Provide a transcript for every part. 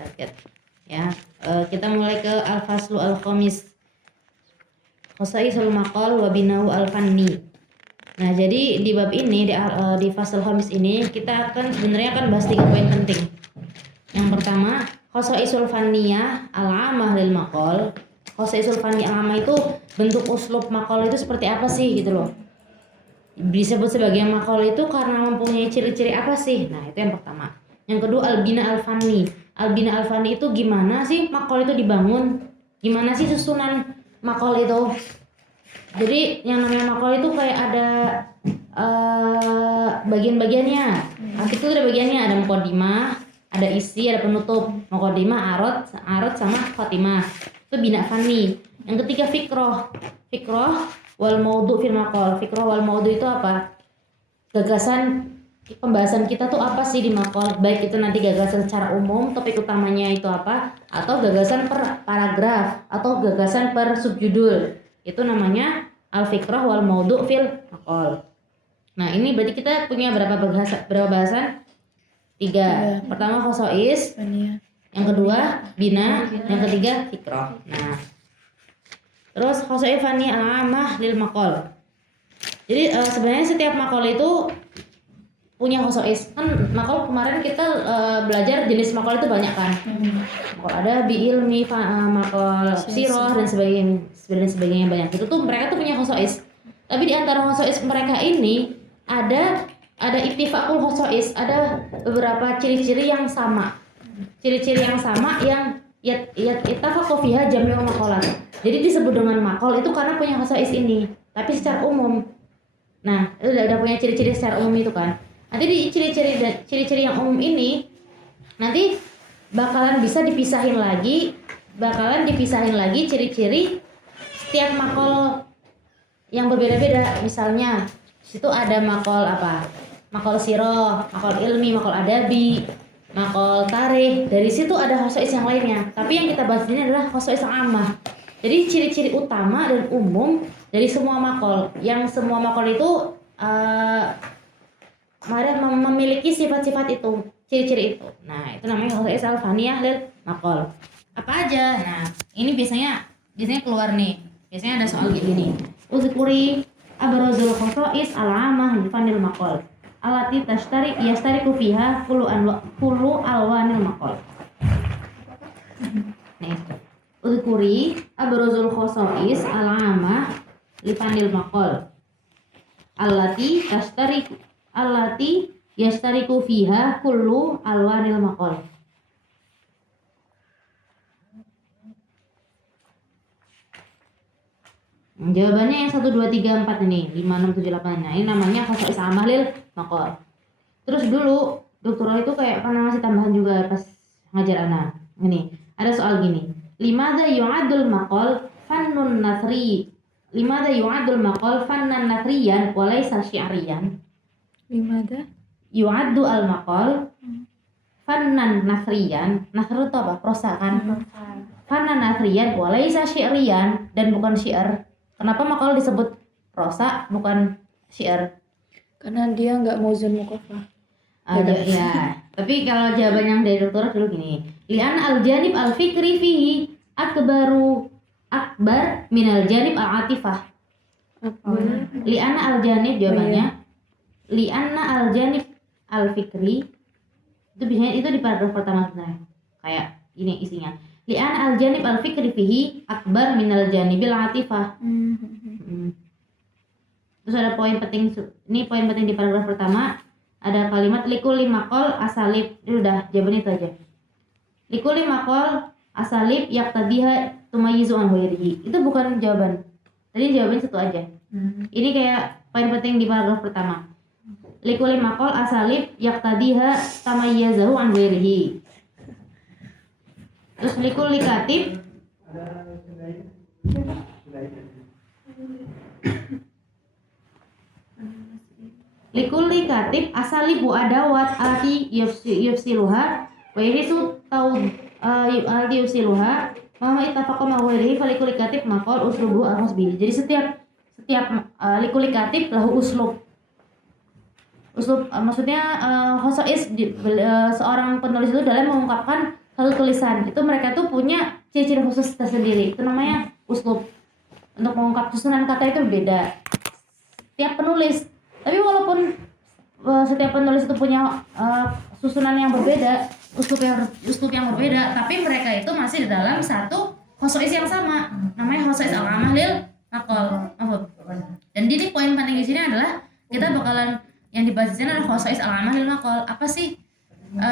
target. Ya, kita mulai ke al-faslu al-khamis. Khosaisul maqal wa binau al-fanni. Nah, jadi di bab ini di fasal khamis ini kita sebenarnya akan bahas 3 poin penting. Yang pertama, khosaisul fanniyah al-amah lil maqal. Khosaisul fanniyah al-amah itu bentuk uslub maqal itu seperti apa sih gitu loh. Disebut sebagai maqal itu karena mempunyai ciri-ciri apa sih? Nah, itu yang pertama. Yang kedua, al-bina al-fanni. Al-bina al-fanni itu gimana sih maqal itu dibangun? Gimana sih susunan maqal itu? Jadi yang namanya maqal itu kayak ada bagian-bagiannya. Arti itu ada bagiannya, ada muqaddimah, ada isi, ada penutup. Muqaddimah, arad sama khatimah. Itu bina fanni. Yang ketiga fikroh wal maudhu fil maqal. Fikroh wal maudhu itu apa? Gagasan pembahasan kita tuh apa sih di maqal? Baik itu nanti gagasan secara umum, topik utamanya itu apa, atau gagasan per paragraf, atau gagasan per subjudul. Itu namanya al-fikrah wal maudhu fil maqal. Nah, ini berarti kita punya berapa bahasan? 3. Pertama khosois, yang kedua bina, yang ketiga fikrah. Nah, terus khosois fani al-amah lil maqal. Jadi sebenarnya setiap maqal itu punya khosois. Kan maqal kemarin kita belajar jenis maqal itu banyak kan. Maqal ada bi ilmi, maqal sirah dan sebagainya banyak. Itu tuh mereka tuh punya khosois. Tapi di antara khosois mereka ini ada ittifaqul khosois, ada beberapa ciri-ciri yang sama. Ciri-ciri yang sama yang ittafaqu fiha jami'u maqalat. Jadi disebut dengan maqal itu karena punya khosois ini, tapi secara umum. Nah, itu udah punya ciri-ciri secara umum itu kan. Nanti di ciri-ciri yang umum ini nanti bakalan dipisahin lagi ciri-ciri setiap maqal yang berbeda-beda. Misalnya situ ada maqal apa? Maqal sirah, maqal ilmi, maqal adabi, maqal tarikh. Dari situ ada khosois yang lainnya. Tapi yang kita bahas ini adalah khosois amah. Jadi ciri-ciri utama dan umum dari semua maqal. Yang semua maqal itu memiliki sifat-sifat itu, ciri-ciri itu. Nah, itu namanya khosois al-faniyah lil maqal. Apa aja? Nah, ini biasanya keluar nih. Biasanya ada soal gini. Uzkuri abrazul khosois al-amah lil fanil maqal. Alati yastariku fiha kullu alwanil maqal. Nah, uzkuri abrazul khosois al-amah lil fanil maqal. Alati yastariku fiha kullu alwanil maqal. Jawabannya yang 1, 2, 3, 4 ini 5, 6, 7, 8. Nah, ini namanya khosois amah lil maqal. Terus dulu doktoral itu kayak pernah ngasih tambahan juga pas ngajar anak. Ini ada soal gini. Limadza yu'addul maqal fannun nasri? Limadza yu'addul maqal fannan nasriyan wa laysa syi'riyan? Limadza yu'addu al maqal fannan nasriyan. Nasr itu apa? Prosa kan? Fannan nasriyan wa laysa syi'riyan, dan bukan syair. Kenapa maqal disebut prosa bukan syair? Karena dia nggak mauzun muqaffah. Ya. Tapi kalau jawaban yang dari doktorat dulu gini. Li'an al-janib al-fikri fihi akbar minal janib al-atifah. Li'anna al-janib jawabannya. Li'anna al-janib al-fikri itu biasanya itu di paragraf pertama sebenarnya. Kayak ini isinya. Li'an al-janib al-fikri fihi akbar minal janibil atifah. Terus ada poin penting, ini poin penting di paragraf pertama, ada kalimat likulli maqal asalib. Ini udah jawaban itu aja. Likulli maqal asalib yaqtadiha tumayyizu an ghairihi. Itu bukan jawaban. Tadi jawaban satu aja. Ini kayak poin penting di paragraf pertama. Likulli maqal asalib yaqtadiha tamayyazahu an ghairihi. Terus likulli katib likulli katib asalibu adawat alti yufsiluha wa yahisu alti yufsiluha mama ittafaqa ma ghairihi falikulli katib maqal uslubu al-hasbi. Jadi setiap likulli katib lahu uslub. Maksudnya khosois seorang penulis itu dalam mengungkapkan kalau tulisan itu mereka tuh punya ciri-ciri khusus tersendiri. Itu namanya uslub. Untuk mengungkap susunan kata itu beda tiap penulis. Tapi walaupun setiap penulis itu punya susunan yang berbeda, uslub yang berbeda, tapi mereka itu masih di dalam satu khosois yang sama. Namanya khosois al-amah lil maqal. Dan jadi poin penting di sini adalah kita bakalan yang dibahas di sini adalah khosois al-amah lil maqal. Apa sih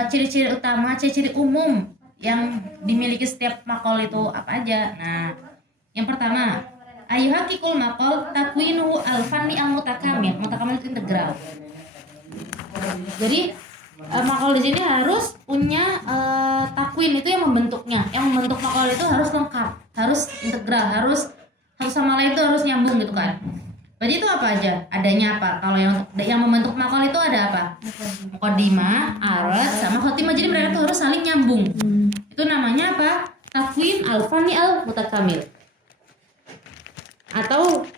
ciri-ciri utama, ciri-ciri umum yang dimiliki setiap maqal itu apa aja? Nah, yang pertama, ayyuhaqqiqul maqal takwinuhu al-fanni al-mutakamil. Mutakamil itu integral. Jadi maqal di sini harus punya takwin, itu yang membentuknya. Yang membentuk maqal itu harus lengkap, harus integral, harus sama lain itu harus nyambung gitu kan. Berarti itu apa aja? Adanya apa? Kalau yang membentuk maqal itu ada apa? Muqaddimah, arad, sama khotimah. Jadi mereka itu harus saling nyambung. Itu namanya apa? Takwin al-fanni al-mutakamil. Atau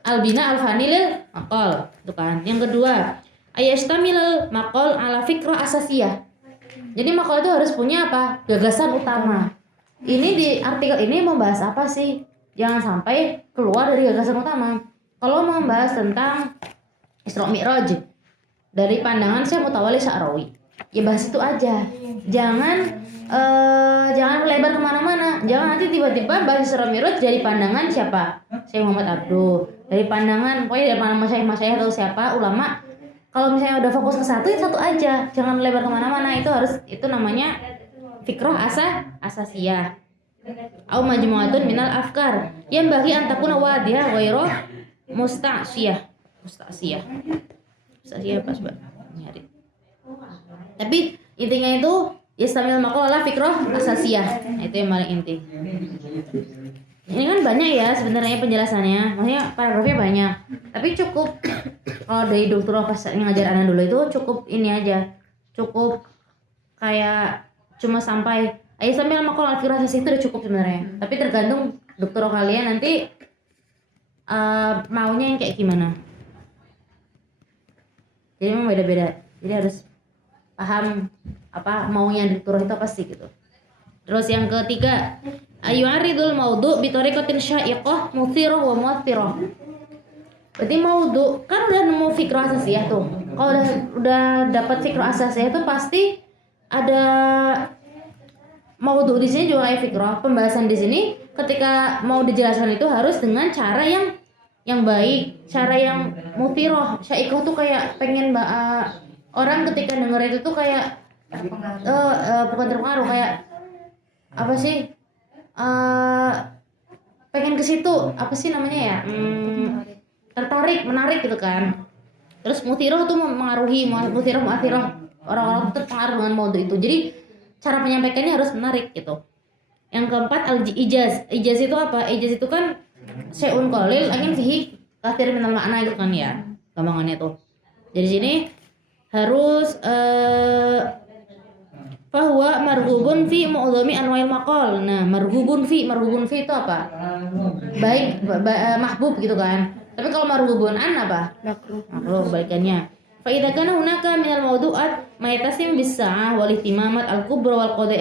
al-bina al-fanni lil maqal, itu kan. Yang kedua, ayastamilal maqal ala fikrah asasiyah. Jadi maqal itu harus punya apa? Gagasan utama. Ini di artikel ini membahas apa sih? Jangan sampai keluar dari gagasan utama. Kalau membahas tentang Isra Mi'raj dari pandangan Syekh Mutawalli Sya'rawi, ya bahas itu aja. Jangan melebar kemana-mana. Jangan nanti tiba-tiba bahas Isra Mi'raj dari pandangan siapa? Syekh Muhammad Abduh. Dari pandangan, pokoknya dari pandangan masyayikh atau siapa ulama. Kalau misalnya udah fokus ke satu, ya satu aja. Jangan melebar kemana-mana. Itu namanya fikrah asasiyah. Au majmu'atun minal afkar yang bagi antakuna wadiyah ghairu musta'siyah apa sebab nyari. Tapi intinya itu yastamil maqal ala fikrah asasiyah. Itu yang paling inti. Ini kan banyak ya sebenarnya penjelasannya, maksudnya paragrafnya banyak. Tapi cukup kalau dari dokter pas ngajar anak dulu itu cukup ini aja, cukup kayak cuma sampai yastamil maqal ala fikrah asasiyah itu udah cukup sebenarnya. Tapi tergantung dokter kalian nanti maunya yang kayak gimana. Jadi memang beda-beda. Jadi harus paham apa maunya dokter itu apa sih gitu. Terus yang ketiga, ayu'aridul maudhu' bi tariqatin sya'iqah muthirah wa mu'athirah. Berarti maudhu' kan udah nemu fikrah asasiyah tuh. Kalau udah dapat fikrah asasiyah tuh pasti ada maudhu' di sini juga kayak fikrah. Pembahasan di sini ketika mau dijelaskan itu harus dengan cara yang baik, cara yang muthirah. Sya'iqah tuh kayak pengen orang ketika denger itu tuh kayak bukan terpengaruh, kayak apa sih pengen ke situ, apa sih namanya ya, tertarik, menarik gitu kan. Terus muthirah tuh mengaruhi, muthirah mu'athirah, orang-orang terpengaruh dengan maudhu itu. Jadi cara penyampaiannya harus menarik gitu. Yang keempat al-ijaz. Ijaz itu apa? Ijaz itu kan syai'un qalil lakin fihi katsir minal makna itu kan ya, gampangannya tuh. Jadi sini harus fahuwa marghubun fi mu'dhami anwa'il maqal. Nah, marghubun fi itu apa? Baik, mahbub gitu kan. Tapi kalau marghubun an apa? Makruh kebalikannya. Fa idza kana hunaka minal mawdu'at ma yatasim bis-sa'ah wal ihtimamat al-kubra wal qadi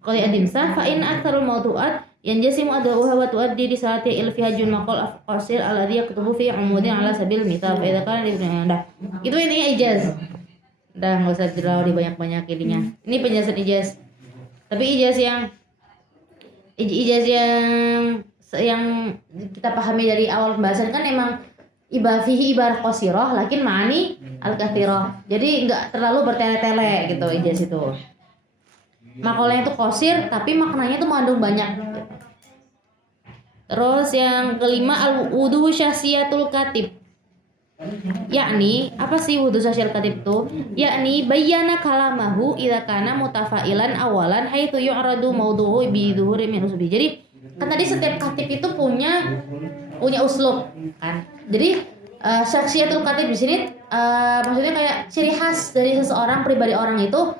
adimsa fa in aktsarul mawdu'at yanjasimu adawuha wa tuaddi di saati ilfihajul maqal qasir alladhi yaktubu fi umudin ala sabil mithal. Fa idza kana itu intinya ijaz. Udah nggak usah terlalu dibanyak-banyak ininya. Ini penjelasan ijaz. Tapi ijaz yang kita pahami dari awal pembahasan kan emang ibarah qasirah lakin ma'ani al-katsirah. Jadi nggak terlalu bertele-tele gitu ijaz itu. Makalahnya itu qasir tapi maknanya itu mengandung banyak. Terus yang kelima al-wuduhu syahsiyatul katib. Yakni apa sih wudu sosial katib itu? Yakni bayyana kalamahu idza kana mutafa'ilan awalan haitsu yu'radu mawdu'u bi dhuhuri min usbi. Jadi kan tadi setiap katib itu punya uslub kan. Jadi syakhsiyatul katib di sini maksudnya kayak ciri khas dari seseorang, pribadi orang itu,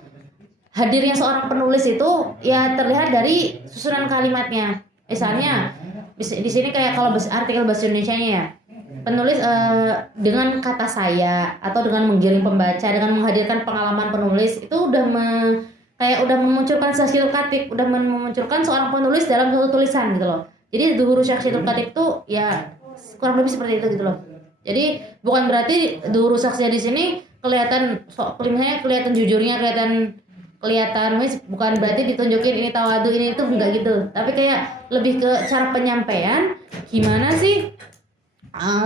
hadirnya seorang penulis itu ya terlihat dari susunan kalimatnya. Misalnya di sini kayak kalau artikel bahasa Indonesianya ya, penulis dengan kata saya atau dengan menggiring pembaca, dengan menghadirkan pengalaman penulis itu udah kayak udah memunculkan syakhsiyatul katib, udah memunculkan seorang penulis dalam suatu tulisan gitu loh. Jadi zuhuru syakhsiyatul katib tuh ya kurang lebih seperti itu gitu loh. Jadi bukan berarti zuhuru syakhsiyah di sini kelihatan misalnya kelihatan jujurnya, kelihatan bukan berarti ditunjukin ini tawadu ini itu enggak gitu. Tapi kayak lebih ke cara penyampaian, gimana sih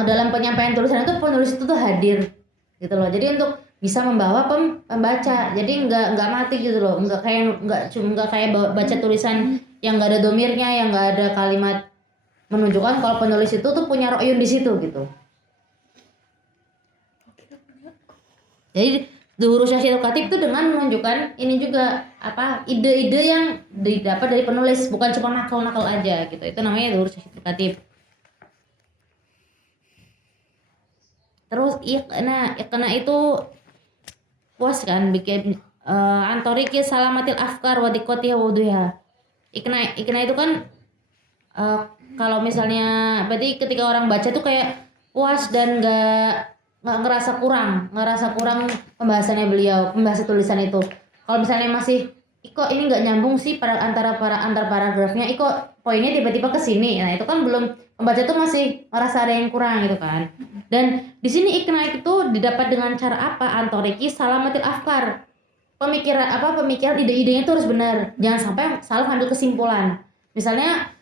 dalam penyampaian tulisan itu penulis itu tuh hadir gitu loh. Jadi untuk bisa membawa pembaca, jadi nggak mati gitu loh, nggak kayak baca tulisan yang nggak ada domirnya, yang nggak ada kalimat menunjukkan kalau penulis itu tuh punya ro'yun di situ gitu. Jadi zuhuru syakhsiyatul katib itu dengan menunjukkan ini juga ide-ide yang didapat dari penulis, bukan cuma nakal-nakal aja gitu. Itu namanya zuhuru syakhsiyatul katib. Terus iqna itu puas kan bikin antoriki salamatil afkar wa diqatiha wa wuduha. Iqna itu kan kalau misalnya berarti ketika orang baca tuh kayak puas dan nggak ngerasa kurang pembahasannya beliau, pembahasan tulisan itu. Kalau misalnya masih kok ini nggak nyambung sih antar paragrafnya, kok poinnya tiba-tiba ke sini. Nah, itu kan belum, pembaca tuh masih merasa ada yang kurang gitu kan. Dan di sini iqna itu didapat dengan cara apa? Antoriki salamatil afkar. Pemikiran ide-idenya itu harus benar. Jangan sampai salah ambil kesimpulan. Misalnya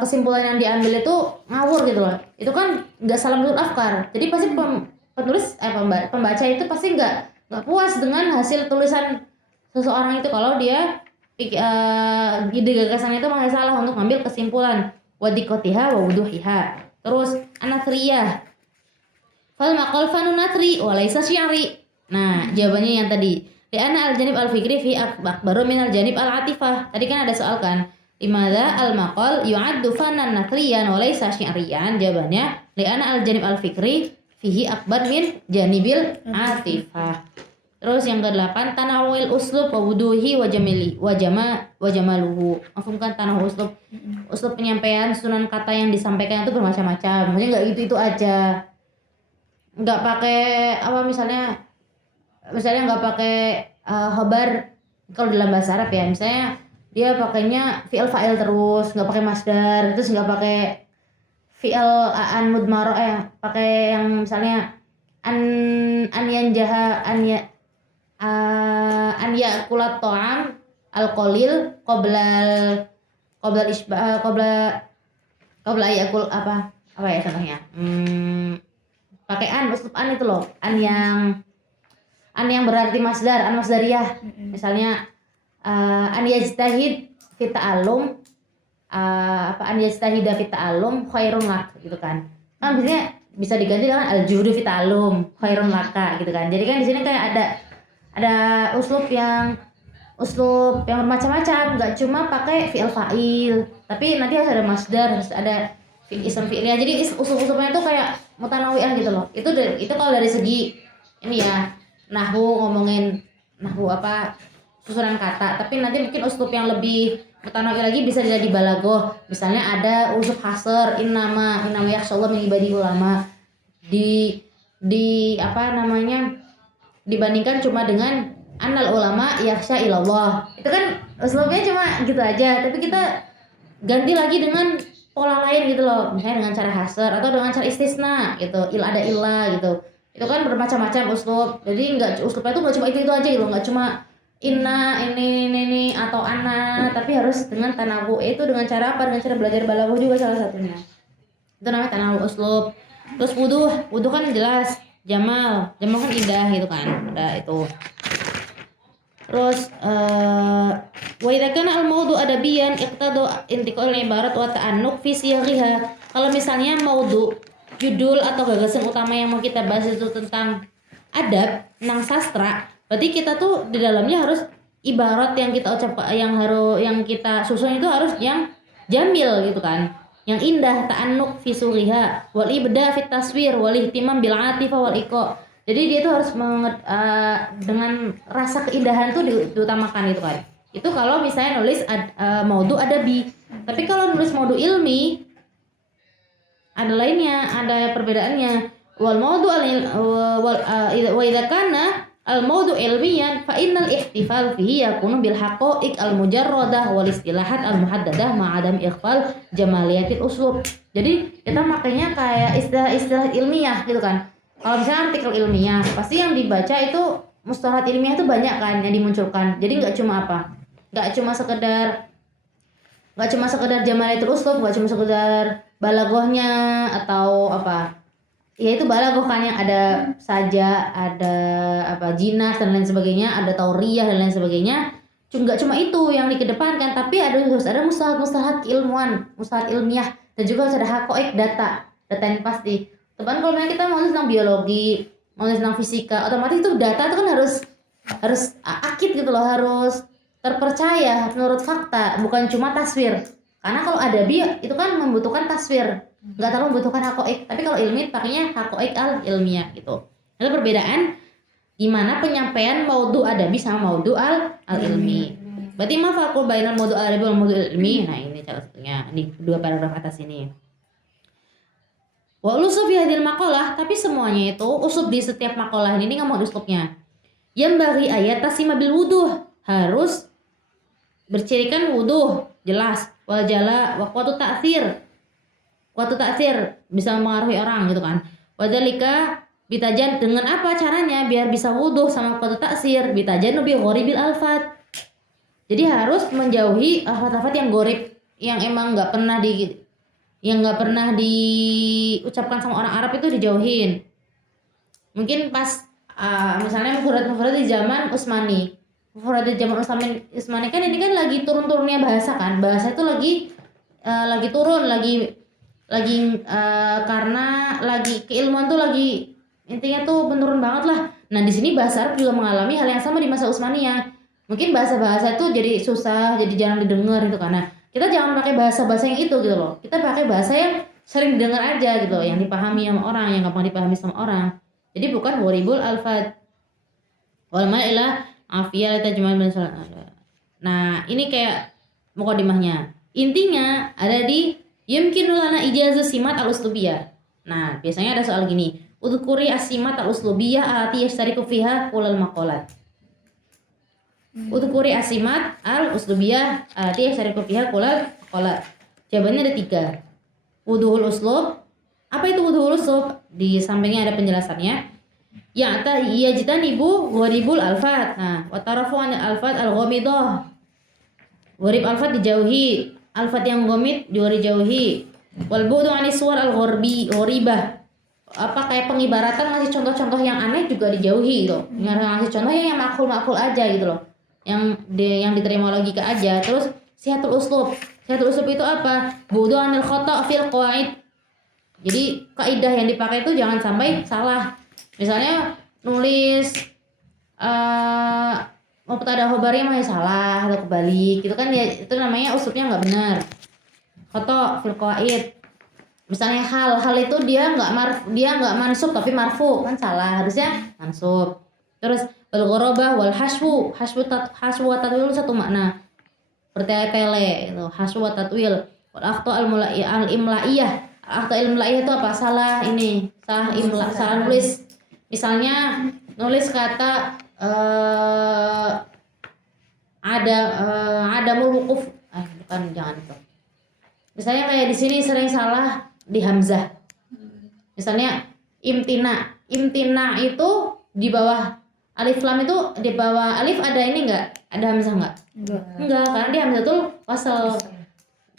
kesimpulan yang diambil itu ngawur gitu loh. Itu kan nggak salamatul afkar. Jadi pasti pembaca itu pasti nggak puas dengan hasil tulisan seseorang itu kalau dia ide gagasan itu masih salah untuk mengambil kesimpulan. Wadikotiha wa wuduhiha. Terus anatriyah fal maqal fanun natri wa laisa syi'ri. Nah, jawabannya yang tadi. Li'anna al-janib al-fikri fi akbaru min al-janib al-atifah. Tadi kan ada soal kan, limadza al-maqal yu'addu fanan natriyan wa laisa syi'riyan. Jawabannya li'anna al-janib al-fikri fihi akbar min janibil atifah. Terus yang ke-8 tanawul uslub wa wuduhi wa jamaluhu. Mafhumkan tanawul uslub. Uslub penyampaian, susunan kata yang disampaikan itu bermacam-macam. Maksudnya enggak itu aja. Enggak pakai misalnya enggak pakai khabar kalau dalam bahasa Arab ya. Misalnya dia pakainya fi'il fa'il terus, enggak pakai masdar, terus enggak pakai fi'il an mudmar pakai yang misalnya an yanjaha an ya'kulat ta'am al-qalil qabla ya'kul apa ya contohnya? Pakai uslub an itu loh. An yang berarti masdar, an masdariyah. Misalnya an yajtahid fi ta'allum an yajtahida fi ta'allum khairun lak gitu kan. Kan biasanya bisa diganti dengan al-juhdu fi ta'allum khairun laka gitu kan. Jadi kan di sini kayak ada uslub yang bermacam-macam, nggak cuma pakai fi'il fa'il, tapi nanti harus ada masdar, harus ada ism fi'ilnya. Jadi uslub-uslubnya itu kayak mutanawi'ah gitu loh. Itu kalau dari segi ini ya, ngomongin nahwu susunan kata, tapi nanti mungkin uslub yang lebih mutanawi lagi bisa jadi balaghah. Misalnya ada uslub hasr, innama yakhshallahu min ibadi ulama. Dibandingkan cuma dengan annal ulama yakhsha ilallah. Itu kan uslubnya cuma gitu aja, tapi kita ganti lagi dengan pola lain gitu loh. Misalnya dengan cara hasr atau dengan cara istisna gitu, ada illa gitu. Itu kan bermacam-macam uslub. Jadi uslubnya itu enggak cuma itu aja gitu, enggak cuma inna ini atau anna, tapi harus dengan tanawu. Itu dengan cara apa? Dengan cara belajar balaghah juga salah satunya. Itu namanya tanawu uslub. Terus wuduh kan jelas, jamal kan indah gitu kan. Ada itu. Terus wa idza kana al-mawdu adabiyan iqtadu intiqal ibarat wa ta'annuq fi siyaghiha. Kalau misalnya maudu, judul atau gagasan utama yang mau kita bahas itu tentang adab, tentang sastra, berarti kita tuh di dalamnya harus ibarat yang kita ucapkan, yang kita susun itu harus yang jamil gitu kan, yang indah, ta'annuq fi sughiha wal ibda fi taswir wal ihtimam bil atifah wal iqa. Jadi dia tuh harus dengan rasa keindahan tuh diutamakan gitu kan. Itu kalau misalnya nulis maudu adabi. Tapi kalau nulis maudu ilmi ada lainnya, ada perbedaannya. Wal maudu wa idza kana al-maudu ilmiyan fa innal ihtifal fihi yakunu bil haqa'iq al-mujarradah wal istilahat al-muhaddadah ma'adam ikhfal jamaliyatil uslub. Jadi kita makanya kayak istilah-istilah ilmiah gitu kan. Kalau misalnya artikel ilmiah, pasti yang dibaca itu mustalahat ilmiah itu banyak kan yang dimunculkan. Jadi nggak cuma apa? Nggak cuma sekedar jamaliyatul uslub, nggak cuma sekedar balaghahnya atau apa. Ya itu balaghah kan yang ada saja, ada apa jinas dan lain sebagainya, ada tauriyah dan lain sebagainya. Nggak cuma itu yang dikedepankan, tapi harus ada mustalahat keilmuan, mustalahat ilmiah, dan juga harus ada haqa'iq data yang pasti. Teman kalau misalnya kita mau tentang biologi, mau tentang fisika, otomatis itu data itu kan harus akid gitu loh, harus terpercaya menurut fakta, bukan cuma taswir. Karena kalau adabi itu kan membutuhkan taswir, nggak terlalu membutuhkan haqa'iq. Tapi kalau ilmi pakainya haqa'iq al ilmiah gitu. Ada perbedaan gimana penyampaian maudhu adabi sama maudhu al ilmi. Berarti ma farqu bainal maudhu al adabi wal maudhu al ilmi. Nah, ini salah satunya di dua paragraf atas ini. Wa uslub fi hadhil maqalah, tapi semuanya itu uslub di setiap makalah ini nggak mau uslubnya. Yang bagi ayat tasima bil wuduh, harus bercirikan wuduh jelas, wal jala wa qatu ta'thir. Qatu ta'thir bisa mempengaruhi orang gitu kan. Wadzalika bitajan, dengan apa caranya biar bisa wuduh sama qatu ta'thir? Bitajan bi ghoribil alfat. Jadi harus menjauhi alfat-alfat yang gharib, yang emang nggak pernah diucapkan sama orang Arab, itu dijauhin. Mungkin pas misalnya mufrad di zaman Utsmani. Mufrad di zaman Utsmani kan ini kan lagi turun-turunnya bahasa kan. Bahasa itu lagi turun, karena lagi keilmuan tuh lagi intinya tuh menurun banget lah. Nah, di sini bahasa Arab juga mengalami hal yang sama di masa Utsmaniyah. Mungkin bahasa-bahasa itu jadi susah, jadi jarang didengar gitu karena kita jangan pakai bahasa-bahasa yang itu gitu loh. Kita pakai bahasa yang sering didengar aja gitu loh, yang dipahami sama orang, yang gampang dipahami sama orang. Jadi bukan gharibul alfad. Wal ma'ilah afiyah tajman bin salat. Nah, ini kayak mukadimahnya. Intinya ada di yumkinu lana ijazah simat al-uslubiyah. Nah, biasanya ada soal gini. Udhkuri as-simat al-uslubiyah ati yashtariku fiha kulal maqalat. Udhkuri asimat al-uslubiyah ati yashtariku fiha kulal maqalat. Jawabannya ada 3. Wuduhul uslub. Apa itu wuduhul uslub? Di sampingnya ada penjelasannya. Yang yajtanibu gharibul alfat. Nah, wa tarafu an alfat al-ghamidah. Gharib alfat dijauhi, alfat yang ghamid juga dijauhi. Wal bu'du anis suwar al-gharibah. Apa kayak pengibaratan, ngasih contoh-contoh yang aneh juga dijauhi gitu. Ngasih contoh yang makul-makul aja gitu loh. Yang diterima logika aja. Terus sihatul uslub. Sihatul uslub itu apa? Bu'du anil khata' fil qawaid. Jadi kaidah yang dipakai itu jangan sampai salah. Misalnya nulis mubtada khabari masih salah atau kebalik gitu kan, ya itu namanya uslubnya nggak benar. Khata' fil qawaid. Misalnya hal itu dia nggak mansub tapi marfu, kan salah, harusnya mansub. Terus wal gharabah wal haswu wa tatwil satu makna, bertele-tele itu haswu wa tatwil. Wal akhta al imlaiyah. Akhta al imlaiyah itu apa? Salah imla, salah nulis. Misalnya nulis kata ada mulukuf, bukan, jangan itu. Misalnya kayak di sini sering salah di hamzah. Misalnya imtina itu di bawah alif lam, itu di bawah alif ada ini enggak? Ada hamzah enggak? Enggak, karena di hamzah tuh wasal.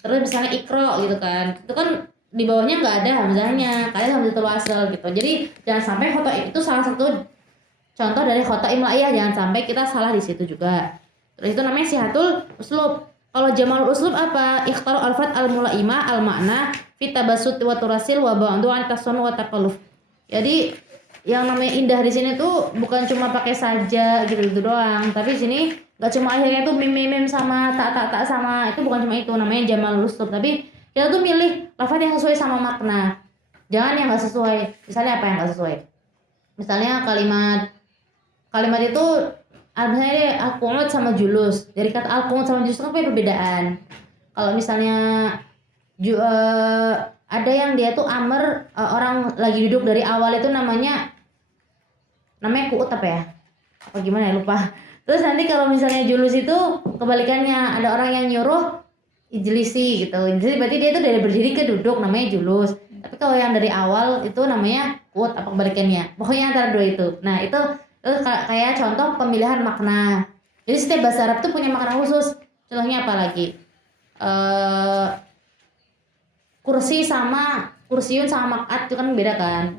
Terus misalnya ikro gitu kan, itu kan di bawahnya enggak ada hamzahnya, kalian hamzah tuh wasal gitu. Jadi jangan sampai khata itu salah satu contoh dari khata imlaiyah, jangan sampai kita salah di situ juga. Terus itu namanya sihatul uslub. Kalau jamalul uslub apa? Ikhtaru alfat al-mulaimah al-makna fi tabassut wa turasil wa ba'du an tasawwur wa taqalluf. Jadi yang namanya indah di sini tuh bukan cuma pakai saja gitu doang, tapi di sini enggak cuma akhirnya tuh mim sama tak sama, itu bukan cuma itu namanya jamalul uslub, tapi kita tuh milih lafaz yang sesuai sama makna. Jangan yang enggak sesuai. Misalnya apa yang enggak sesuai? Misalnya kalimat itu misalnya al-qunut sama julus. Dari kata al-qunut sama julus itu apa perbedaan? Kalau misalnya ada yang dia tuh orang lagi duduk dari awal itu namanya kuut apa ya? apa gimana ya, lupa. Terus nanti kalau misalnya julus itu kebalikannya, ada orang yang nyuruh ijlisi gitu. Ijlisi berarti dia itu dari berdiri ke duduk, namanya julus. Tapi kalau yang dari awal itu namanya qud, apa kebalikannya. Pokoknya antara dua itu. Nah, itu kayak contoh pemilihan makna. Jadi setiap bahasa Arab tuh punya makna khusus. Contohnya apa lagi? Kursi sama kursiun sama mak'at itu kan beda kan.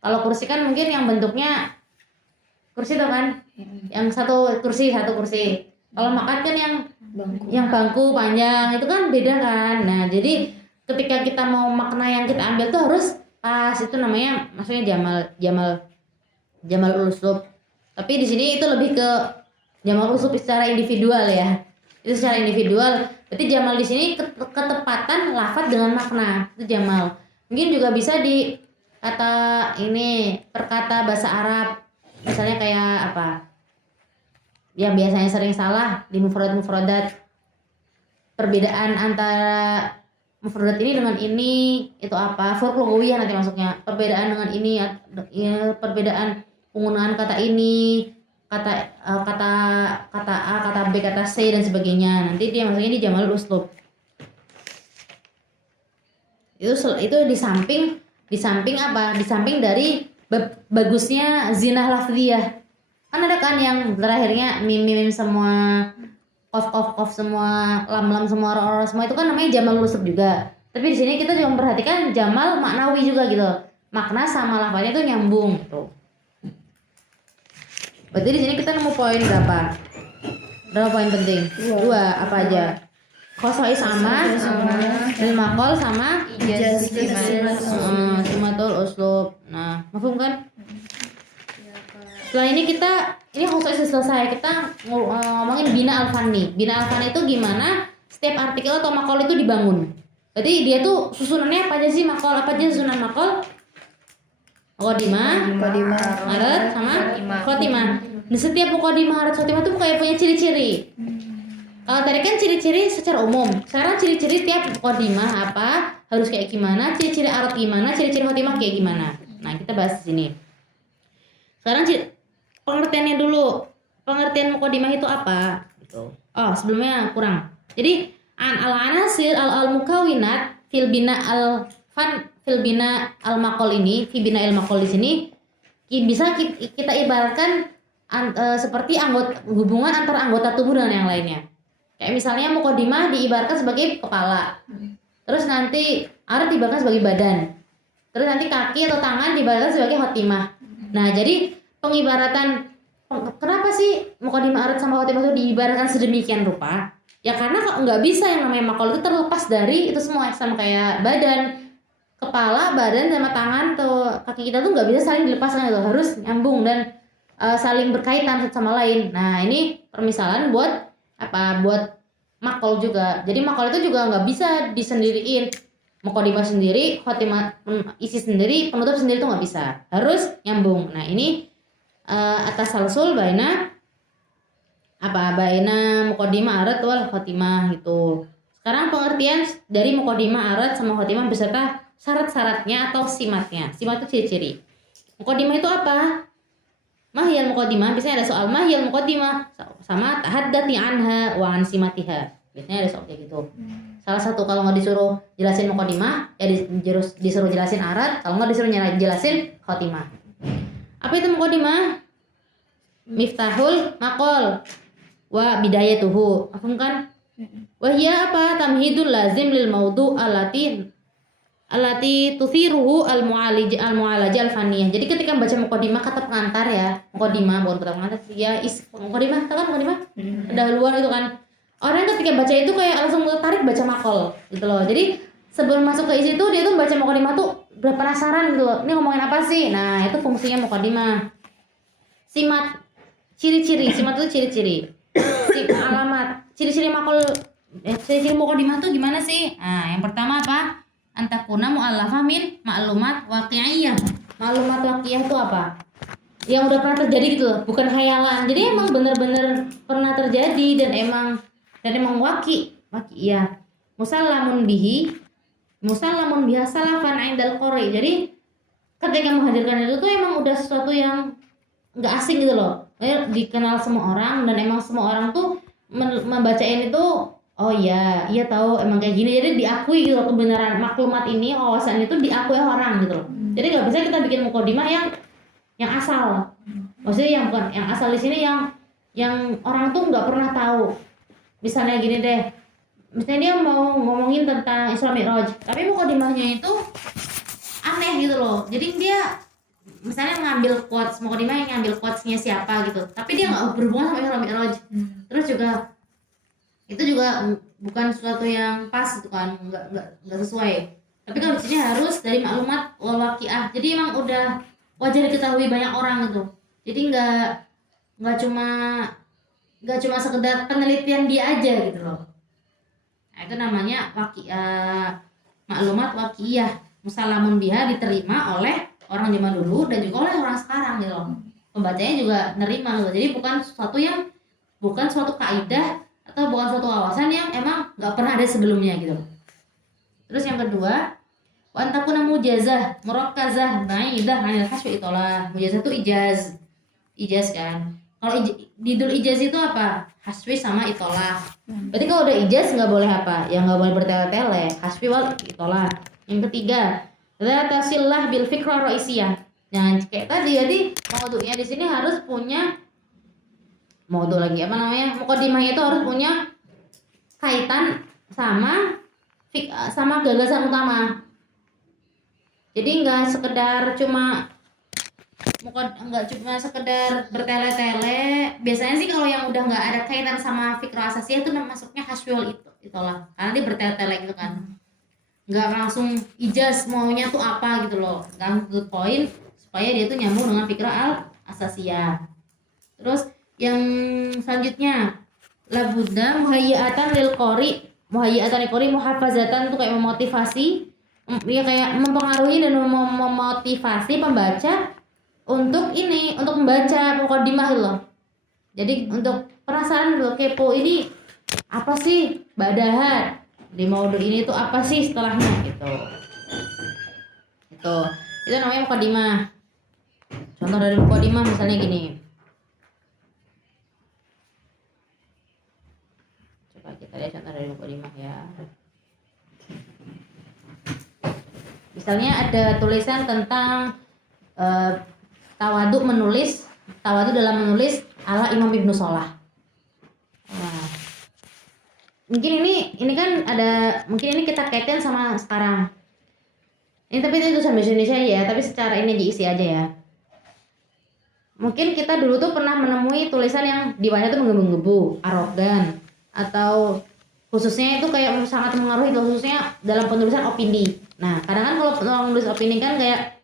Kalau kursi kan mungkin yang bentuknya kursi tuh kan, yang satu kursi. Kalau mak'at kan yang bangku panjang, itu kan beda kan. Nah, jadi ketika kita mau makna yang kita ambil tuh harus pas, itu namanya maksudnya jamal uslub. Tapi di sini itu lebih ke jamal uslub secara individual ya. Itu secara individual. Berarti jamal di sini ketepatan lafadz dengan makna. Itu jamal. Mungkin juga bisa di kata ini perkata bahasa Arab. Misalnya kayak apa? Yang biasanya sering salah di mufradat. Perbedaan antara mufradat ini dengan ini itu apa? Furq lughawiyah nanti masuknya. Perbedaan dengan ini ya, perbedaan penggunaan kata ini, kata A, kata B, kata C dan sebagainya. Nanti dia masuknya di jamalul uslub. Itu di samping apa? Di samping dari bagusnya zinah lafziyah. Kan ada kan yang terakhirnya mim semua, kof semua, lam semua, ro semua, itu kan namanya jamal uslub juga. Tapi di sini kita juga memperhatikan jamal maknawi juga gitu. Makna sama lafaznya itu nyambung gitu. Berarti di sini kita nemu poin berapa? Berapa poin penting? Dua apa aja? Khosoi sama ilmakol sama simatul uslub. Nah, mafhum kan? Setelah ini khosoi selesai, kita ngomongin bina al-fani. Bina al-fani itu gimana setiap artikel atau makol itu dibangun. Berarti dia tuh susunannya apa aja sih makol? Apa aja susunan makol? Muqaddimah, arat sama khotimah. Nah, setiap muqaddimah, arat, khotimah tuh kayak punya ciri-ciri. Kalau tadi kan ciri-ciri secara umum. Sekarang ciri-ciri tiap muqaddimah apa, harus kayak gimana, ciri-ciri arat gimana, ciri-ciri khotimah kayak gimana. Nah, kita bahas di sini. Sekarang pengertiannya dulu. Pengertian muqaddimah itu apa? Gitu. Oh, sebelumnya kurang. Jadi al-anasir al-mukawinat fil bina al-maqal ini, fi bina al-maqal di sini bisa kita ibaratkan seperti hubungan antara anggota tubuh dengan yang lainnya. Kayak misalnya muqaddimah diibaratkan sebagai kepala. Terus nanti arat diibaratkan sebagai badan. Terus nanti kaki atau tangan diibaratkan sebagai khotimah. Nah, jadi pengibaratan kenapa sih muqaddimah, arat sama khotimah itu diibaratkan sedemikian rupa? Ya karena nggak bisa yang namanya maqal itu terlepas dari itu semua, sama kayak badan. Kepala, badan sama tangan tuh kaki kita tuh nggak bisa saling dilepaskan, itu harus nyambung dan saling berkaitan satu sama lain. Nah, ini permisalan buat apa? Buat makol juga. Jadi makol itu juga nggak bisa disendiriin. Muqaddimah sendiri, khotimah isi sendiri, penutup sendiri tuh nggak bisa. Harus nyambung. Nah, ini atas salsul baina muqaddimah arat wal khotimah gitu. Sekarang pengertian dari muqaddimah arat sama khotimah beserta syarat-syaratnya atau simatnya. Simat itu ciri-ciri. Muqaddimah itu apa? Mahiyal muqaddimah, biasanya ada soal mahiyal muqaddimah sama tahaddati anha wa an simatiha. Biasanya ada soal kayak gitu. Salah satu kalau nggak disuruh jelasin muqaddimah, ya disuruh jelasin arat, kalau nggak disuruh jelasin khotimah. Apa itu muqaddimah? Miftahul maqal wa bidayatuhu. Paham kan? Wahya apa? Tamhidul lazim lil maudu' alati tuthiruhu al-mu'alajah al-faniyah. Jadi ketika membaca muqaddimah, kata pengantar ya, muqaddimah bukan kata pengantar ya, muqaddimah, tahu kan muqaddimah? Pendahuluan itu kan. Orang ketika baca itu kayak langsung tertarik baca makol gitu loh. Jadi sebelum masuk ke isi itu dia tuh baca muqaddimah tuh penasaran gitu loh. Ini ngomongin apa sih? Nah, itu fungsinya muqaddimah. Simat, ciri-ciri, simat itu ciri-ciri. Alamat, ciri-ciri makol, ciri-ciri muqaddimah tuh gimana sih? Nah, yang pertama apa? Antakuna mu'allafah min ma'lumat waqi'iyah. Maklumat waqi'iyah itu apa? Yang udah pernah terjadi gitu loh, bukan khayalan. Jadi emang bener-bener pernah terjadi dan emang waqi'iyah. Musallamun biha salafan 'indal qori. Jadi ketika menghadirkan itu tuh emang udah sesuatu yang enggak asing gitu loh. dikenal semua orang dan emang semua orang tuh membacain itu, oh iya tahu emang kayak gini, jadi diakui gitu loh, kebenaran maklumat ini, wawasan itu diakui orang gitu loh. Jadi nggak bisa kita bikin mukadimah yang asal, maksudnya yang bukan yang asal di sini, yang orang tuh nggak pernah tahu. Misalnya gini deh, misalnya dia mau ngomongin tentang Isra Mi'raj, tapi mukadimahnya itu aneh gitu loh. Jadi dia misalnya ngambil quotes, mukadimah yang ngambil quotesnya siapa gitu, tapi dia nggak berhubungan sama Isra Mi'raj. Terus juga itu juga bukan sesuatu yang pas gitu kan, nggak sesuai. Tapi kalau di sini harus dari maklumat wal waqiah, jadi emang udah wajar diketahui banyak orang gitu. Jadi nggak cuma sekedar penelitian dia aja gitu loh. Nah, itu namanya maklumat waqiah, musalamun biha, diterima oleh orang zaman dulu dan juga oleh orang sekarang gitu loh. Pembacanya juga nerima gitu. Jadi bukan suatu kaidah atau bukan suatu wawasan yang emang nggak pernah ada sebelumnya gitu. Terus yang kedua, wa antakuna mujazah murakkazah ba'idah 'anil haswi itolah. Mujazah itu ijaz kan. Kalau didul ijaz itu apa? Haswi sama itolah. Berarti kalau udah ijaz nggak boleh apa? Ya nggak boleh bertele-tele. Haswi wal itolah. Yang ketiga, la tasillah bil fikrah ra'isiyah. Jangan kayak tadi, jadi maudu'nya di sini harus punya maudu lagi apa namanya? Mukadimahnya itu harus punya kaitan sama gagasan utama. Jadi nggak cuma sekedar bertele-tele. Biasanya sih kalau yang udah nggak ada kaitan sama fikrah asasiyah itu masuknya haswil itulah, karena dia bertele-tele gitu kan. Nggak langsung ijaz maunya tuh apa gitu loh, nggak good point supaya dia tuh nyambung dengan fikrah al asasiyah. Terus yang selanjutnya, la budda muhayyatan lil qori muhafazatan tuh kayak memotivasi, ya kayak mempengaruhi dan memotivasi pembaca untuk membaca mukadimah gitu loh. Jadi untuk penasaran gitu, kepo, ini apa sih badahat di maudhu ini tuh apa sih setelahnya gitu. Itu namanya mukadimah. Contoh dari mukadimah misalnya gini. Coba kita lihat contoh dari mukadimah ya. Misalnya ada tulisan tentang tawadu dalam menulis ala Imam Ibnu Shalah. Nah, mungkin ini kan mungkin ini kita kaitin sama sekarang. Ini tapi itu tulisan bahasa Indonesia ya, tapi secara ini diisi aja ya. Mungkin kita dulu tuh pernah menemui tulisan yang di bawahnya tuh menggebu-gebu, arogan, atau khususnya itu kayak sangat mengaruhi, khususnya dalam penulisan opini. Nah, kadang kan kalau menulis opini kan kayak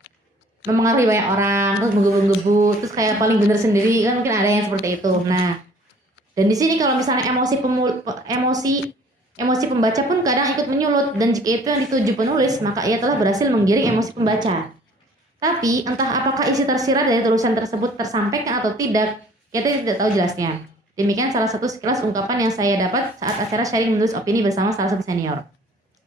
mempengaruhi banyak orang, terus menggebu-gebu, terus kayak paling bener sendiri kan, mungkin ada yang seperti itu. Nah, dan di sini kalau misalnya emosi pembaca pun kadang ikut menyulut, dan jika itu yang dituju penulis, maka ia telah berhasil menggiring emosi pembaca. Tapi entah apakah isi tersirat dari tulisan tersebut tersampaikan atau tidak, kita tidak tahu jelasnya. Demikian salah satu sekilas ungkapan yang saya dapat saat acara sharing menulis opini bersama salah satu senior.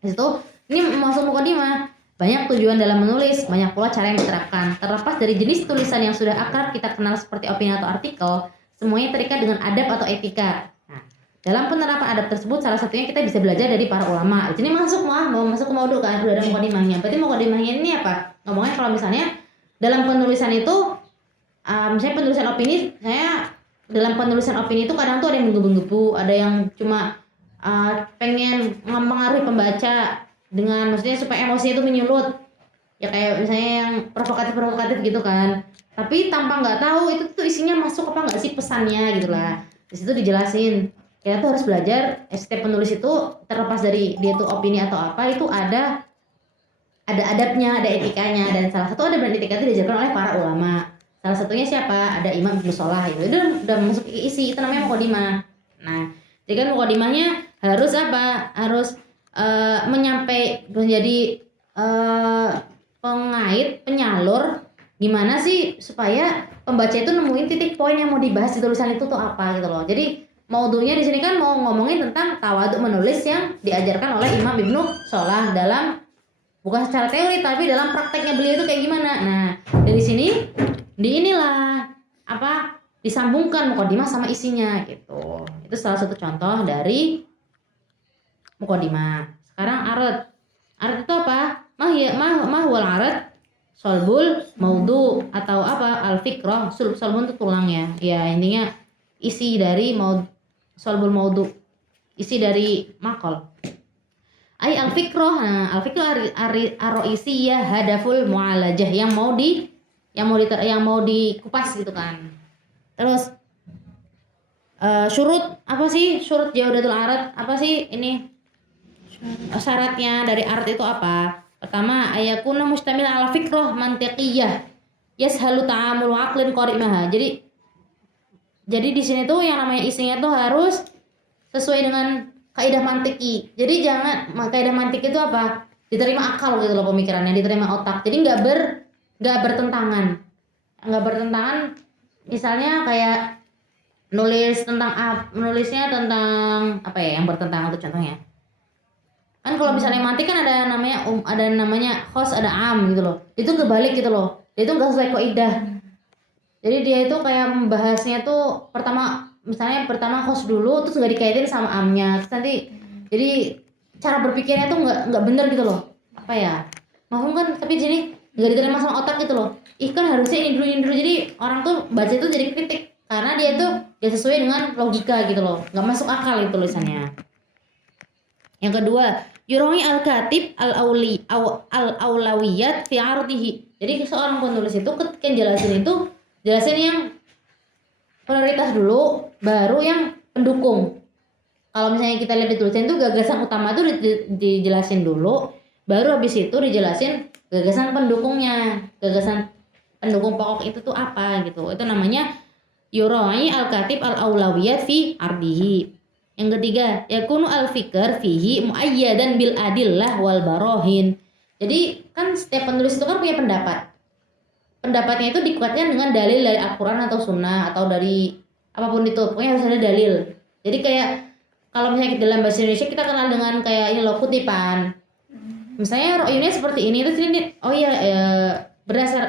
Di situ ini masuk mukadimah. Banyak tujuan dalam menulis, banyak pula cara yang diterapkan. Terlepas dari jenis tulisan yang sudah akrab kita kenal seperti opini atau artikel, semuanya terikat dengan adab atau etika. Nah, dalam penerapan adab tersebut, salah satunya kita bisa belajar dari para ulama. Jadi mau masuk ke maudhu kan, udah ada mukadimahnya. Berarti mukadimahnya ini apa? Ngomongnya kalau misalnya dalam penulisan itu, misalnya penulisan opini, dalam penulisan opini itu kadang tuh ada yang menggebu-gebu, ada yang cuma pengen mempengaruhi pembaca dengan maksudnya supaya emosinya itu menyulut, ya kayak misalnya yang provokatif gitu kan, tapi tanpa nggak tahu itu tuh isinya masuk apa nggak sih pesannya gitu lah. Di situ dijelasin kita tuh harus belajar, setiap penulis itu terlepas dari dia tuh opini atau apa, itu ada adabnya, ada etikanya, dan salah satu adab dan etika itu diajarkan oleh para ulama. Salah satunya siapa? Ada Imam Ibnu Shalah, itu udah masuk isi, itu namanya mukadimah. Nah, jadi kan mukadimahnya harus apa? Harus menjadi pengait, penyalur gimana sih supaya pembaca itu nemuin titik poin yang mau dibahas di tulisan itu tuh apa gitu loh. Jadi maudhunya di sini kan mau ngomongin tentang tawadhu menulis yang diajarkan oleh Imam Ibnu Shalah dalam, bukan secara teori tapi dalam prakteknya beliau itu kayak gimana. Nah, dari sini di inilah apa disambungkan muqaddimah sama isinya gitu. Itu salah satu contoh dari muqaddimah. Sekarang arad. Arad itu apa? Mahwal arad solbul maudu atau apa al-fikrah. Solbun itu tulang ya. Ya intinya isi dari solbul maudu. Isi dari makol. Ai al-fikrah. Nah, al-fikrah ar-ra'isiyah hadaful mu'alajah yang mau dikupas gitu kan. Terus syurut apa sih? Syurut jawdatul arad apa sih ini? Syaratnya dari arad itu apa? Pertama, ayakuna mustamil ala fikrah mantiqiyah yashalu ta'amul aqlin qarimaha. Jadi di sini tuh yang namanya isinya tuh harus sesuai dengan kaidah mantiki. Jadi jangan kaidah mantik itu apa? Diterima akal gitu loh pemikirannya, diterima otak. Jadi nggak bertentangan. Nggak bertentangan. Misalnya kayak nulisnya tentang apa ya yang bertentangan tuh contohnya. Kan kalau misalnya mantik kan ada namanya khos, ada am gitu loh. Itu kebalik gitu loh. Dia itu nggak sesuai kaidah. Jadi dia itu kayak membahasnya tuh pertama khos dulu, terus nggak dikaitin sama amnya. Terus nanti jadi cara berpikirnya tuh nggak bener gitu loh. Apa ya? Mahfum kan, tapi jadi nggak diterima sama otak gitu loh. Kan harusnya ini dulu. Jadi orang tuh baca itu jadi kritik karena dia tuh gak sesuai dengan logika gitu loh. Nggak masuk akal itu tulisannya. Yang kedua, yurawi al-katib al-aulawiyat fi ardihi. Jadi seorang penulis itu ketika jelasin yang prioritas dulu, baru yang pendukung. Kalau misalnya kita lihat di tulisan itu gagasan utama itu dijelasin dulu, baru habis itu dijelasin gagasan pendukungnya. Gagasan pendukung pokok itu tuh apa gitu. Itu namanya yurawi al-katib al-aulawiyat fi ardihi. Yang ketiga, yakunu al-fikr fihi muayyadan bil adillah wal barohin. Jadi kan setiap penulis itu kan punya pendapat. Pendapatnya itu dikuatkan dengan dalil dari Al-Quran atau Sunnah atau dari apapun itu. Pokoknya harus ada dalil. Jadi kayak kalau misalnya dalam bahasa Indonesia kita kenal dengan kayak ini loh, kutipan. Misalnya ro'yunya seperti ini, terus ini berdasar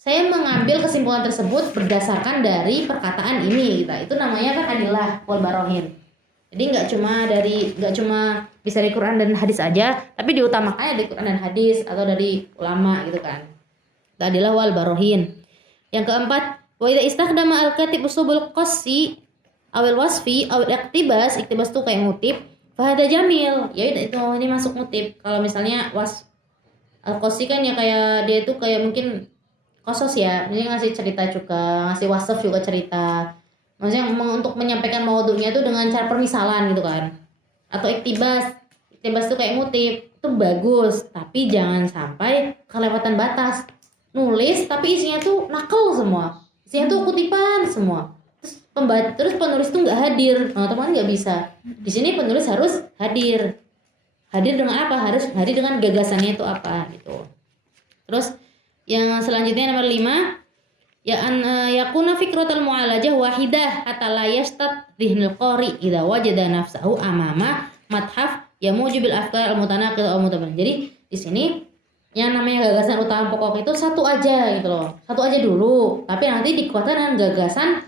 saya mengambil kesimpulan tersebut berdasarkan dari perkataan ini gitu. Itu namanya kan adillah wal barohin. Jadi nggak cuma bisa dari Quran dan hadis aja, tapi diutamakannya dari Quran dan hadis atau dari ulama gitu kan. Itu adillah wal barohin. Yang keempat, wa idza istakhdama al-katib usubul qassi awil wasfi awil iktibas tuh kayak ngutip, fa hada jamil. Ya itu ini masuk ngutip. Kalau misalnya al-qassi kan ya kayak dia itu kayak mungkin kosos ya, jadi ngasih cerita juga, ngasih wasaf juga cerita. Maksudnya untuk menyampaikan maudhu'nya itu dengan cara permisalan gitu kan. Atau iktibas tuh kayak ngutip, itu bagus, tapi jangan sampai kelewatan batas. Nulis tapi isinya tuh nakal semua, isinya tuh kutipan semua. Terus penulis tuh nggak hadir, teman-teman nggak bisa. Di sini penulis harus hadir. Hadir dengan apa? Harus hadir dengan gagasannya itu apa gitu. Terus yang selanjutnya nomor 5, yakuna fikratul mu'alajah wahidah hatta la yastat dhihnul qari idza wajada nafsahu amama madhaf yamuju bil afkar al-mutanaqid aw mutaban. Jadi di sini yang namanya gagasan utama pokok itu satu aja gitu loh. Satu aja dulu, tapi nanti dikuatkan dengan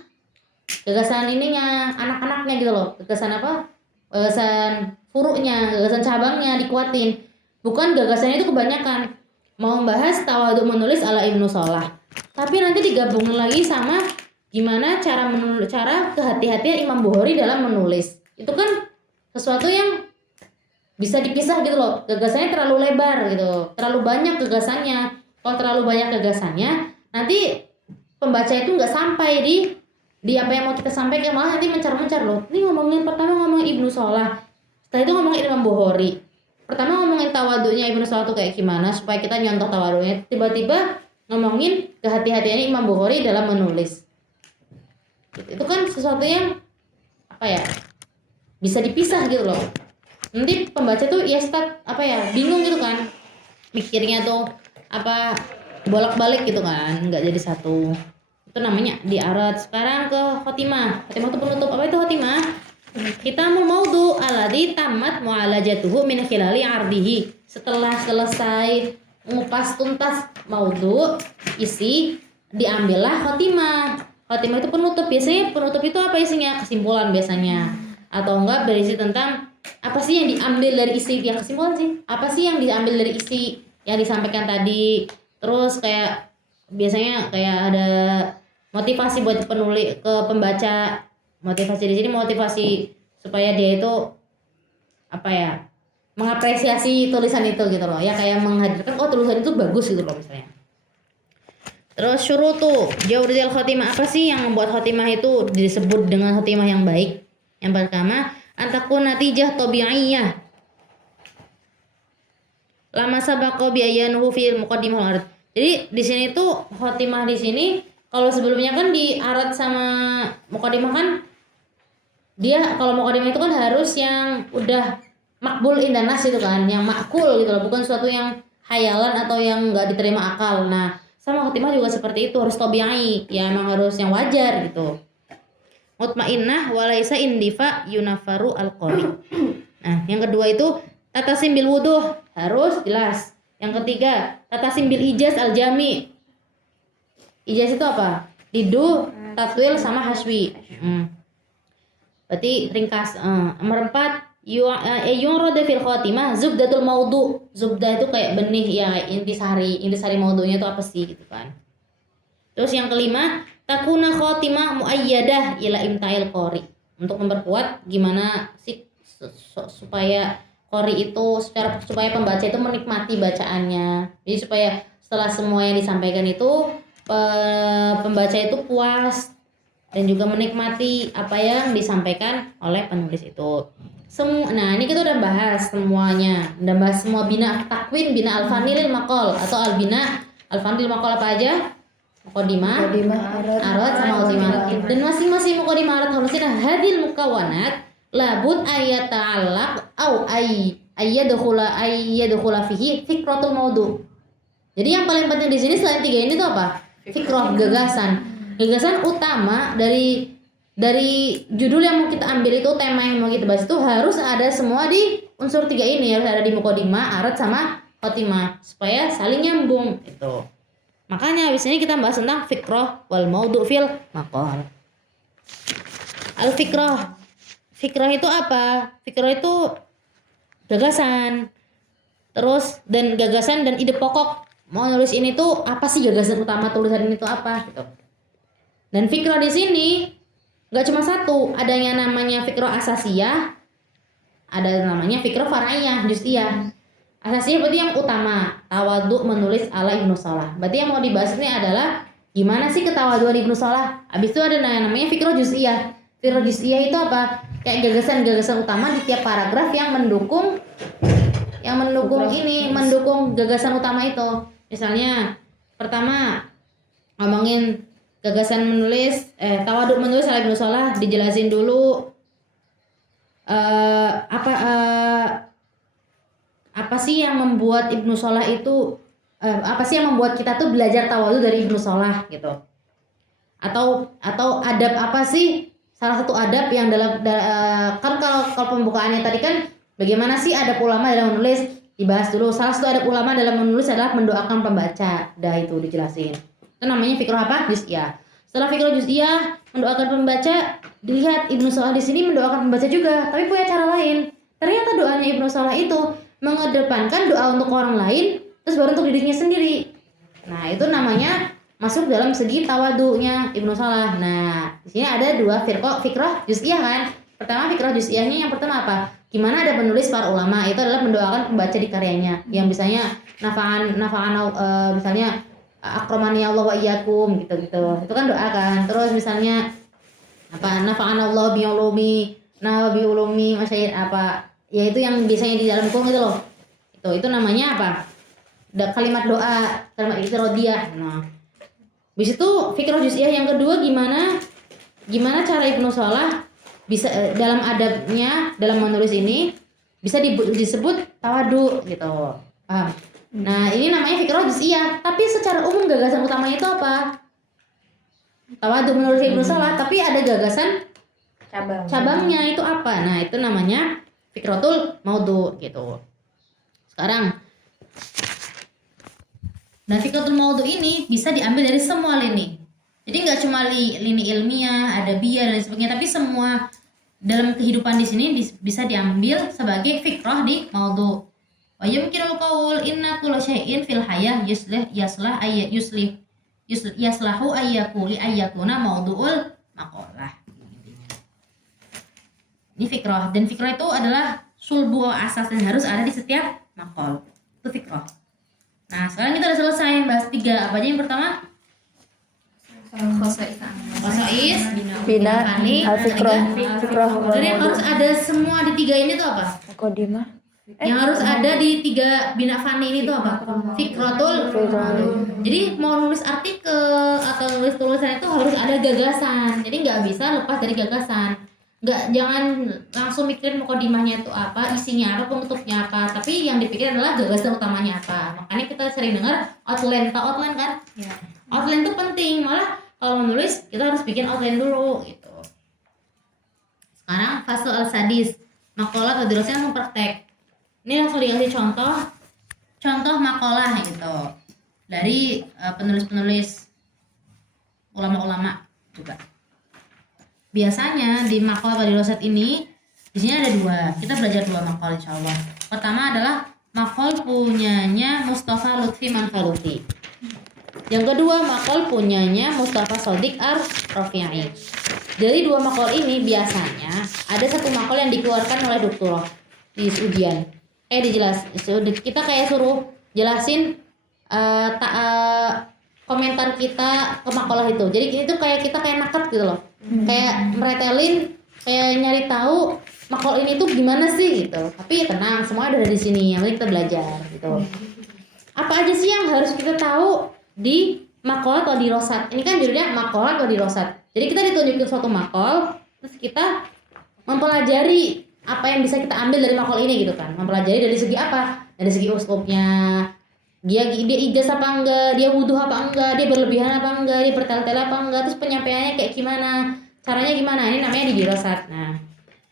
gagasan ininya, anak-anaknya gitu loh. Gagasan apa? Gagasan furuknya, gagasan cabangnya dikuatin. Bukan gagasannya itu kebanyakan. Mau membahas tawadhu menulis ala Ibnu Shalah, tapi nanti digabungin lagi sama gimana cara kehati-hatian Imam Bukhari dalam menulis. Itu kan sesuatu yang bisa dipisah gitu loh. Gagasannya terlalu lebar gitu, terlalu banyak gagasannya. Kalau terlalu banyak gagasannya, nanti pembaca itu nggak sampai di apa yang mau kita sampaikan, malah nanti mencar-mencar loh. Ini pertama ngomongin Ibnu Shalah, setelah itu ngomongin Imam Bukhari. Pertama ngomongin tawadhu'nya Ibnu Shalah tuh kayak gimana supaya kita nyontoh tawadhu'nya. Tiba-tiba ngomongin kehati-hatiannya Imam Bukhari dalam menulis. Itu kan sesuatu yang apa ya? Bisa dipisah gitu loh. Nanti pembaca tuh bingung gitu kan. Mikirnya tuh bolak-balik gitu kan, nggak jadi satu. Itu namanya diarat. Sekarang ke khotimah. Khotimah itu penutup. Apa itu khotimah? Kitamul maudhu alladzi tamat mu'alajatuhu min khilali ardihi. Setelah selesai mengupas tuntas maudhu, isi, diambillah khotimah. khotimah itu penutup. Biasanya penutup itu apa isinya? Kesimpulan biasanya. Atau enggak berisi tentang apa sih yang diambil dari isi, ya kesimpulan sih. Apa sih yang diambil dari isi yang disampaikan tadi. Terus kayak biasanya kayak ada motivasi buat penulis ke pembaca. Motivasi di sini motivasi supaya dia itu apa ya, mengapresiasi tulisan itu gitu loh ya, kayak menghadirkan oh tulisan itu bagus gitu loh misalnya. Terus syurutu jawdil khotimah, apa sih yang membuat khotimah itu disebut dengan khotimah yang baik? Yang pertama, antakun natijah tabi'iyah lama sabaqo biayanuhu fil muqaddimah al. Jadi di sini tuh khotimah di sini, kalau sebelumnya kan di arat sama muqaddimah kan dia kalau muqaddimah itu kan harus yang udah makbul indan nas itu kan, yang makul gitu loh, bukan suatu yang hayalan atau yang nggak diterima akal. Nah, sama khotimah juga seperti itu, harus tabi'i, ya emang harus yang wajar gitu. Mutmainnah walaisa indifa yunafaru al-qari. Nah, yang kedua itu tatasim bil wuduh, harus jelas. Yang ketiga, tatasim bil ijaz al-jami. Ijaz itu apa? Didu, tatwil sama haswi. Berarti ringkas. Nomor 4, yurad fil khatimah zubdatul maudu. Zubdah itu kayak benih ya, intisari maudunya itu apa sih gitu kan. Terus yang kelima, takuna khatimah muayyadah ila imta'il qari. Untuk memperkuat gimana sih supaya qari itu supaya pembaca itu menikmati bacaannya. Jadi supaya setelah semua yang disampaikan itu pembaca itu puas dan juga menikmati apa yang disampaikan oleh penulis itu. Nah ini kita udah bahas semuanya, udah bahas semua bina takwin, bina al-fanil maqal atau al-bina al-fanil maqal apa aja? Muqaddimah, arat sama khotimah. Dan masing-masing muqaddimah arat harusnya hadil mukawanat labud ayata'allaq au ayyadkhula fihi fikratul maudu. Jadi yang paling penting di sini selain 3 ini tuh apa? Fikrah, gagasan utama dari judul yang mau kita ambil itu, tema yang mau kita bahas itu harus ada semua di unsur 3 ini, harus ada di muqaddimah, arat sama khotimah supaya saling nyambung itu. Makanya habis ini kita bahas tentang fikrah wal maudu fil maqal. Al fikrah. Fikrah itu apa? Fikrah itu gagasan. Terus dan gagasan dan ide pokok. Mau nulis ini tuh apa sih, gagasan utama tulisan ini tuh apa gitu. Dan fikrah di sini nggak cuma satu, ada yang namanya fikrah asasiyah, ada namanya fikrah far'iyah, juz'iyah. Asasiyah berarti yang utama, tawadhu menulis ala Ibnu Shalah. Berarti yang mau dibahas ini adalah gimana sih ketawaduan Ibnu Shalah. Habis itu ada yang namanya fikrah juz'iyah. Fikrah juz'iyah itu apa? Kayak gagasan-gagasan utama di tiap paragraf yang mendukung mendukung gagasan utama itu. Misalnya pertama ngomongin gagasan menulis tawadhu menulis ala Ibnu Shalah, dijelasin dulu apa sih yang membuat Ibnu Shalah itu apa sih yang membuat kita tuh belajar tawadhu dari Ibnu Shalah gitu. Atau adab apa sih, salah satu adab yang kan kalau pembukaannya tadi kan bagaimana sih adab ulama dalam menulis, dibahas dulu. Salah satu adab ulama dalam menulis adalah mendoakan pembaca. Dah itu dijelasin. Itu namanya fikrah apa? Juz'iyah. Setelah fikrah juz'iyah, mendoakan pembaca, dilihat Ibnu Shalah di sini mendoakan pembaca juga, tapi punya cara lain. Ternyata doanya Ibnu Shalah itu mengedepankan doa untuk orang lain, terus baru untuk dirinya sendiri. Nah, itu namanya masuk dalam segi tawadhu'nya Ibnu Shalah. Nah, di sini ada 2 fikrah juz'iyah kan. Pertama fikrah juz'iyahnya yang pertama apa? Gimana ada penulis para ulama itu adalah mendoakan pembaca di karyanya. Yang misalnya nafa'an misalnya akramani Allah wa iyyakum gitu-gitu. Itu kan doa kan. Terus misalnya apa? Nafa'an Allah bi ulumi, na bi ulumi masyair apa? Ya itu yang biasanya di dalam buku gitu loh. Itu namanya apa? Kalimat doa, kalimat istirodiyah. Nah, habis itu fikrah juz'iyah yang kedua gimana cara Ibnu Shalah bisa dalam adabnya dalam menulis ini bisa disebut tawadhu gitu. Paham? Nah, ini namanya fikrah juz'iyah, tapi secara umum gagasan utamanya itu apa? Tawadhu menurut Ibnu Shalah, tapi ada gagasan cabangnya itu apa? Nah, itu namanya fikratul maudhu gitu. Sekarang fikratul maudhu ini bisa diambil dari semua lini. Jadi nggak cuma lini ilmiah, adabiyah dan lain sebagainya, tapi semua dalam kehidupan di sini bisa diambil sebagai fikrah di maudhu. Wa yumkinul qaul inna kulla syai'in fil hayah yaslah ayat yaslahu ayyakuli ayyakuna maudhu'ul maqalah. Ini fikrah, dan fikrah itu adalah sulbu asas yang harus ada di setiap maqal. Itu fikrah. Nah, sekarang kita udah selesai bahas 3. Apa aja yang pertama? Khosais, Bina, fani, al-fikrah, fikrah, jadi yang harus ada semua di 3 ini tuh apa? muqaddimah, Yang harus ada di 3 bina fani ini tuh apa? Fikratul. Jadi mau nulis artikel atau nulis tulisan itu harus ada gagasan. Jadi nggak bisa lepas dari gagasan. Jangan langsung mikirin muqaddimahnya itu apa, isinya apa, penutupnya apa. Tapi yang dipikir adalah gagasan utamanya apa. Makanya kita sering dengar outline kan? Ya. Outline itu penting. Malah kalau menulis kita harus bikin outline dulu gitu. Sekarang fase al-sadis, makalah atau dirasanya langsung praktek. Ini langsung dikasih contoh makalah gitu dari penulis-penulis ulama-ulama juga. Biasanya di makalah atau dirasat ini di sini ada 2. Kita belajar 2 makalah insyaallah. Pertama adalah makalah punyanya Mustafa Lutfi Manfaluti. Yang kedua makal punyanya Mustafa Shodiq Ar-Rafi'i. Dari 2 makal ini biasanya ada 1 makal yang dikeluarkan oleh doktor di ujian. Kita kayak suruh jelasin komentar kita ke makalah itu. Jadi ini tuh kayak kita kayak nakat gitu loh. Kayak meretelin, kayak nyari tahu makal ini tuh gimana sih gitu. Tapi tenang, semua ada di sini. Yang penting kita belajar gitu. Apa aja sih yang harus kita tahu di maqal atau di rosat? Ini kan judulnya maqal atau di rosat. Jadi kita ditunjukin suatu maqal, terus kita mempelajari apa yang bisa kita ambil dari maqal ini gitu kan. Mempelajari dari segi apa? Dari segi uslubnya. Dia ijaz apa enggak, dia wuduh apa enggak, dia berlebihan apa enggak, dia bertel-tel apa enggak, terus penyampaiannya kayak gimana, caranya gimana. Ini namanya di dirosat. Nah,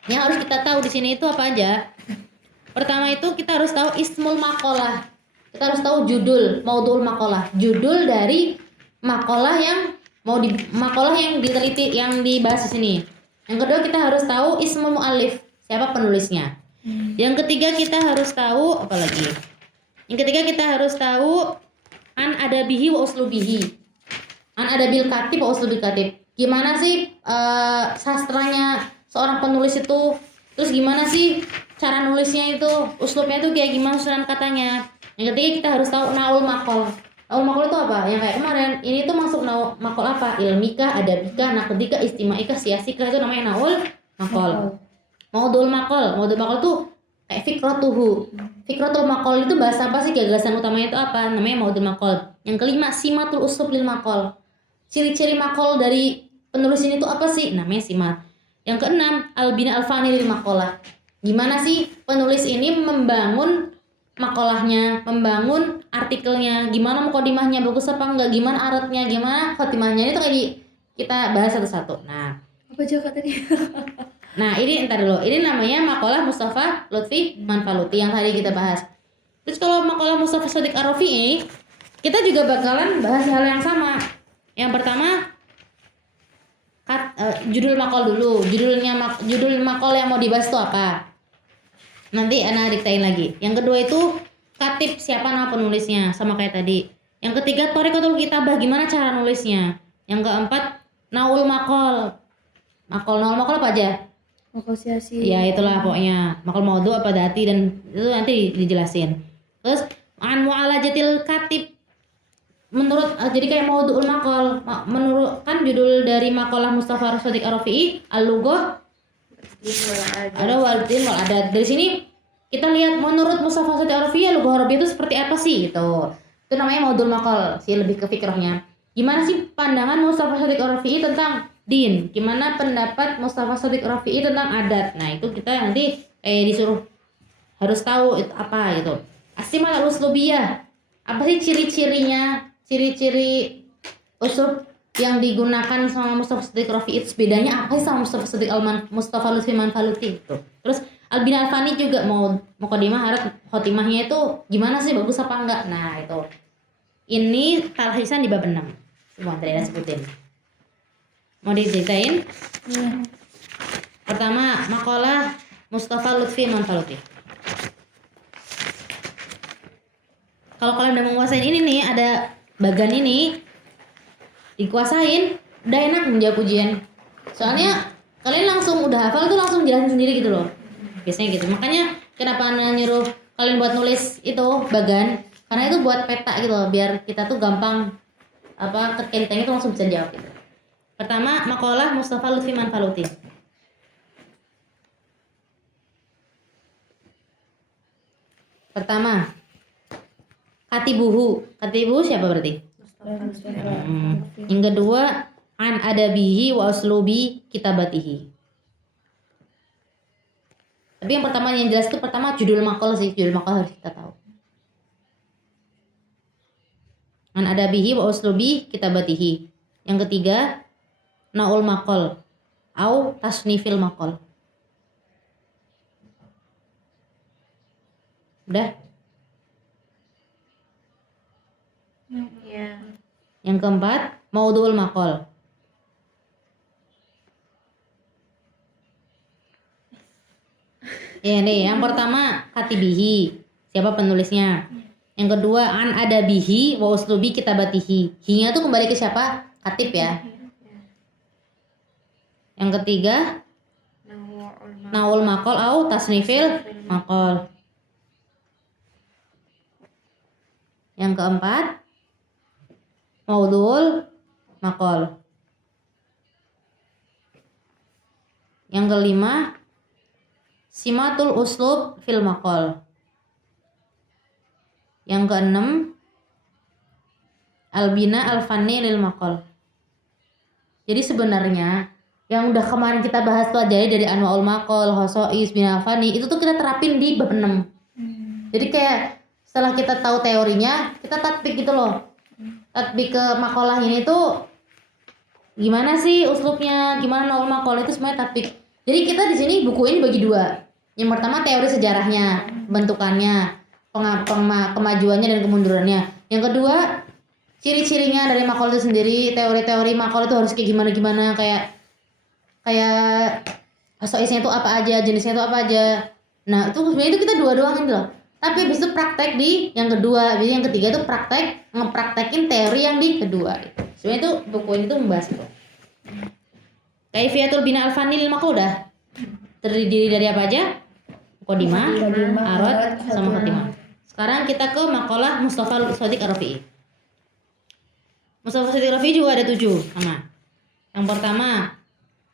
yang harus kita tahu di sini itu apa aja? Pertama itu kita harus tahu ismul maqalah. Kita harus tahu judul, maudhu'ul maqalah. Judul dari maqalah yang maqalah yang diteliti, yang dibahas di sini. Yang kedua kita harus tahu ismul muallif, siapa penulisnya. Yang ketiga kita harus tahu apa lagi? Yang ketiga kita harus tahu an adabihi wa uslubihi. An adabil katib wa uslubil katib. Gimana sih sastranya seorang penulis itu? Terus gimana sih cara nulisnya itu? Uslubnya itu kayak gimana susunan katanya? Yang ketiga kita harus tahu naul maqal. Naul maqal itu apa? Yang kayak kemarin, ini tuh masuk naul maqal apa? Ilmika, adabika, naqdika, istimaika, siasika, itu namanya naul maqal. Maudhu'ul maqal. Maudhu'ul maqal tuh kayak fikratuhu. Fikratul maqal itu bahasa apa sih? Gagasan utamanya itu apa? Namanya maudhu'ul maqal. Yang kelima, simatul uslub lil maqal. Ciri-ciri maqal dari penulis ini tuh apa sih? Namanya simat. Yang keenam, al-bina al-fani lil maqalah. Gimana sih penulis ini membangun makalahnya, membangun artikelnya, gimana muqaddimahnya bagus apa enggak, gimana aratnya, gimana khotimahnya, itu kayak kita bahas satu-satu. Nah, apa aja kak tadi? nah ini entar dulu, ini namanya makalah Mustafa Lutfi Manfaluti yang tadi kita bahas. Terus kalau makalah Mustafa Shodiq Ar-Rafi'i, kita juga bakalan bahas hal yang sama. Yang pertama judul makal dulu, judul makal yang mau dibahas itu apa? Nanti Ana diktain lagi. Yang kedua itu katib, siapa nama penulisnya, sama kayak tadi. Yang ketiga thoriqatul kitabah, gimana cara nulisnya. Yang keempat naul maqal. Naul maqal apa aja? Negosiasi. Ya itulah pokoknya. Maqal maudhu apa dati, dan itu nanti dijelasin. Terus an mu'alajatil katib. Menurut jadi kayak maudhu'ul maqal. Menurut kan judul dari maqalah Mustafa Shodiq Ar-Rafi'i al-lughah ada waldin wal adat. Dari sini kita lihat menurut Mustafa Shodiq Ar-Rafi'i lughah Arabiyah itu seperti apa sih gitu. Itu namanya maudhu'ul maqal sih, lebih ke fikrahnya. Gimana sih pandangan Mustafa Shodiq Ar-Rafi'i tentang din? Gimana pendapat Mustafa Shodiq Ar-Rafi'i tentang adat? Nah, itu kita nanti disuruh harus tahu itu apa gitu. Asimal al-uslubiyah. Apa sih ciri-cirinya? Ciri-ciri uslub yang digunakan sama Mustafa Shodiq Ar-Rafi'i itu bedanya apa sih sama Mustafa Lutfi Manfaluti itu. Terus Al-Bina Al-Fani juga mau muqaddimah, arat, khotimahnya itu gimana sih, bagus apa enggak. Nah, itu. Ini talhisan di bab 6. Semua tadi saya sebutin. Mau diceritain? Iya. Pertama, makalah Mustafa Lutfi Manfaluti. Kalau kalian udah menguasain ini nih, ada bagan ini dikuasain, udah enak menjawab ujian. Soalnya kalian langsung udah hafal tuh langsung jelasin sendiri gitu loh. Biasanya gitu. Makanya kenapa Ana nyuruh kalian buat nulis itu bagan, karena itu buat peta gitu loh, biar kita tuh gampang ketika ditanya tuh langsung bisa jawab gitu. Pertama, makalah Mustafa Lutfi Manfaluti. Pertama, Katibuhu. Katibuhu siapa berarti? Yang kedua, an adabihi wa uslubi kitabatihi. Tapi yang pertama yang jelas itu pertama judul maqal sih, judul maqal harus kita tahu. An adabihi wa uslubi kitabatihi. Yang ketiga, naul maqal au tasnifil maqal. Udah? Iya. Yang keempat, maudhu'ul maqal. Ya nih, yang pertama katibihi, siapa penulisnya. Yang kedua, an adabihi wa uslubi kitabatihi. Hi-nya tuh kembali ke siapa? Katib ya. Yang ketiga, naul maqal au tasnifil maqal. Yang keempat, maudhu'ul maqal. Yang kelima, simatul uslub fil maqal. Yang keenam, albina alfanni lil maqal. Jadi sebenarnya yang udah kemarin kita bahas pelajari dari anwaul maqal, khosois, bina alfanni, itu tuh kita terapin di bab 6. Jadi kayak setelah kita tahu teorinya, kita tatbik gitu loh. Tatbik ke makalah ini tuh gimana sih uslubnya, gimana naul maqal, itu semuanya tatbik. Jadi kita di sini buku ini bagi dua. Yang pertama teori sejarahnya, bentukannya, kemajuannya dan kemundurannya. Yang kedua, ciri-cirinya dari maqal itu sendiri, teori-teori maqal itu harus kayak gimana kayak khosoisnya itu apa aja, jenisnya itu apa aja. Nah, itu sebenarnya itu kita dua doang gitu loh. Tapi habis itu praktek di yang kedua, jadi yang ketiga itu ngepraktekin teori yang di kedua. Sebenarnya itu buku ini tuh membahas itu. Kaifiyatul bina al-fanni lil maqal udah terdiri dari apa aja? Muqaddimah, arad, sama khatimah. Sekarang kita ke maqalah Mustafa Shadiq Ar-Rafi'i. Mustafa Shadiq Ar-Rafi'i juga ada 7 sama. Yang pertama,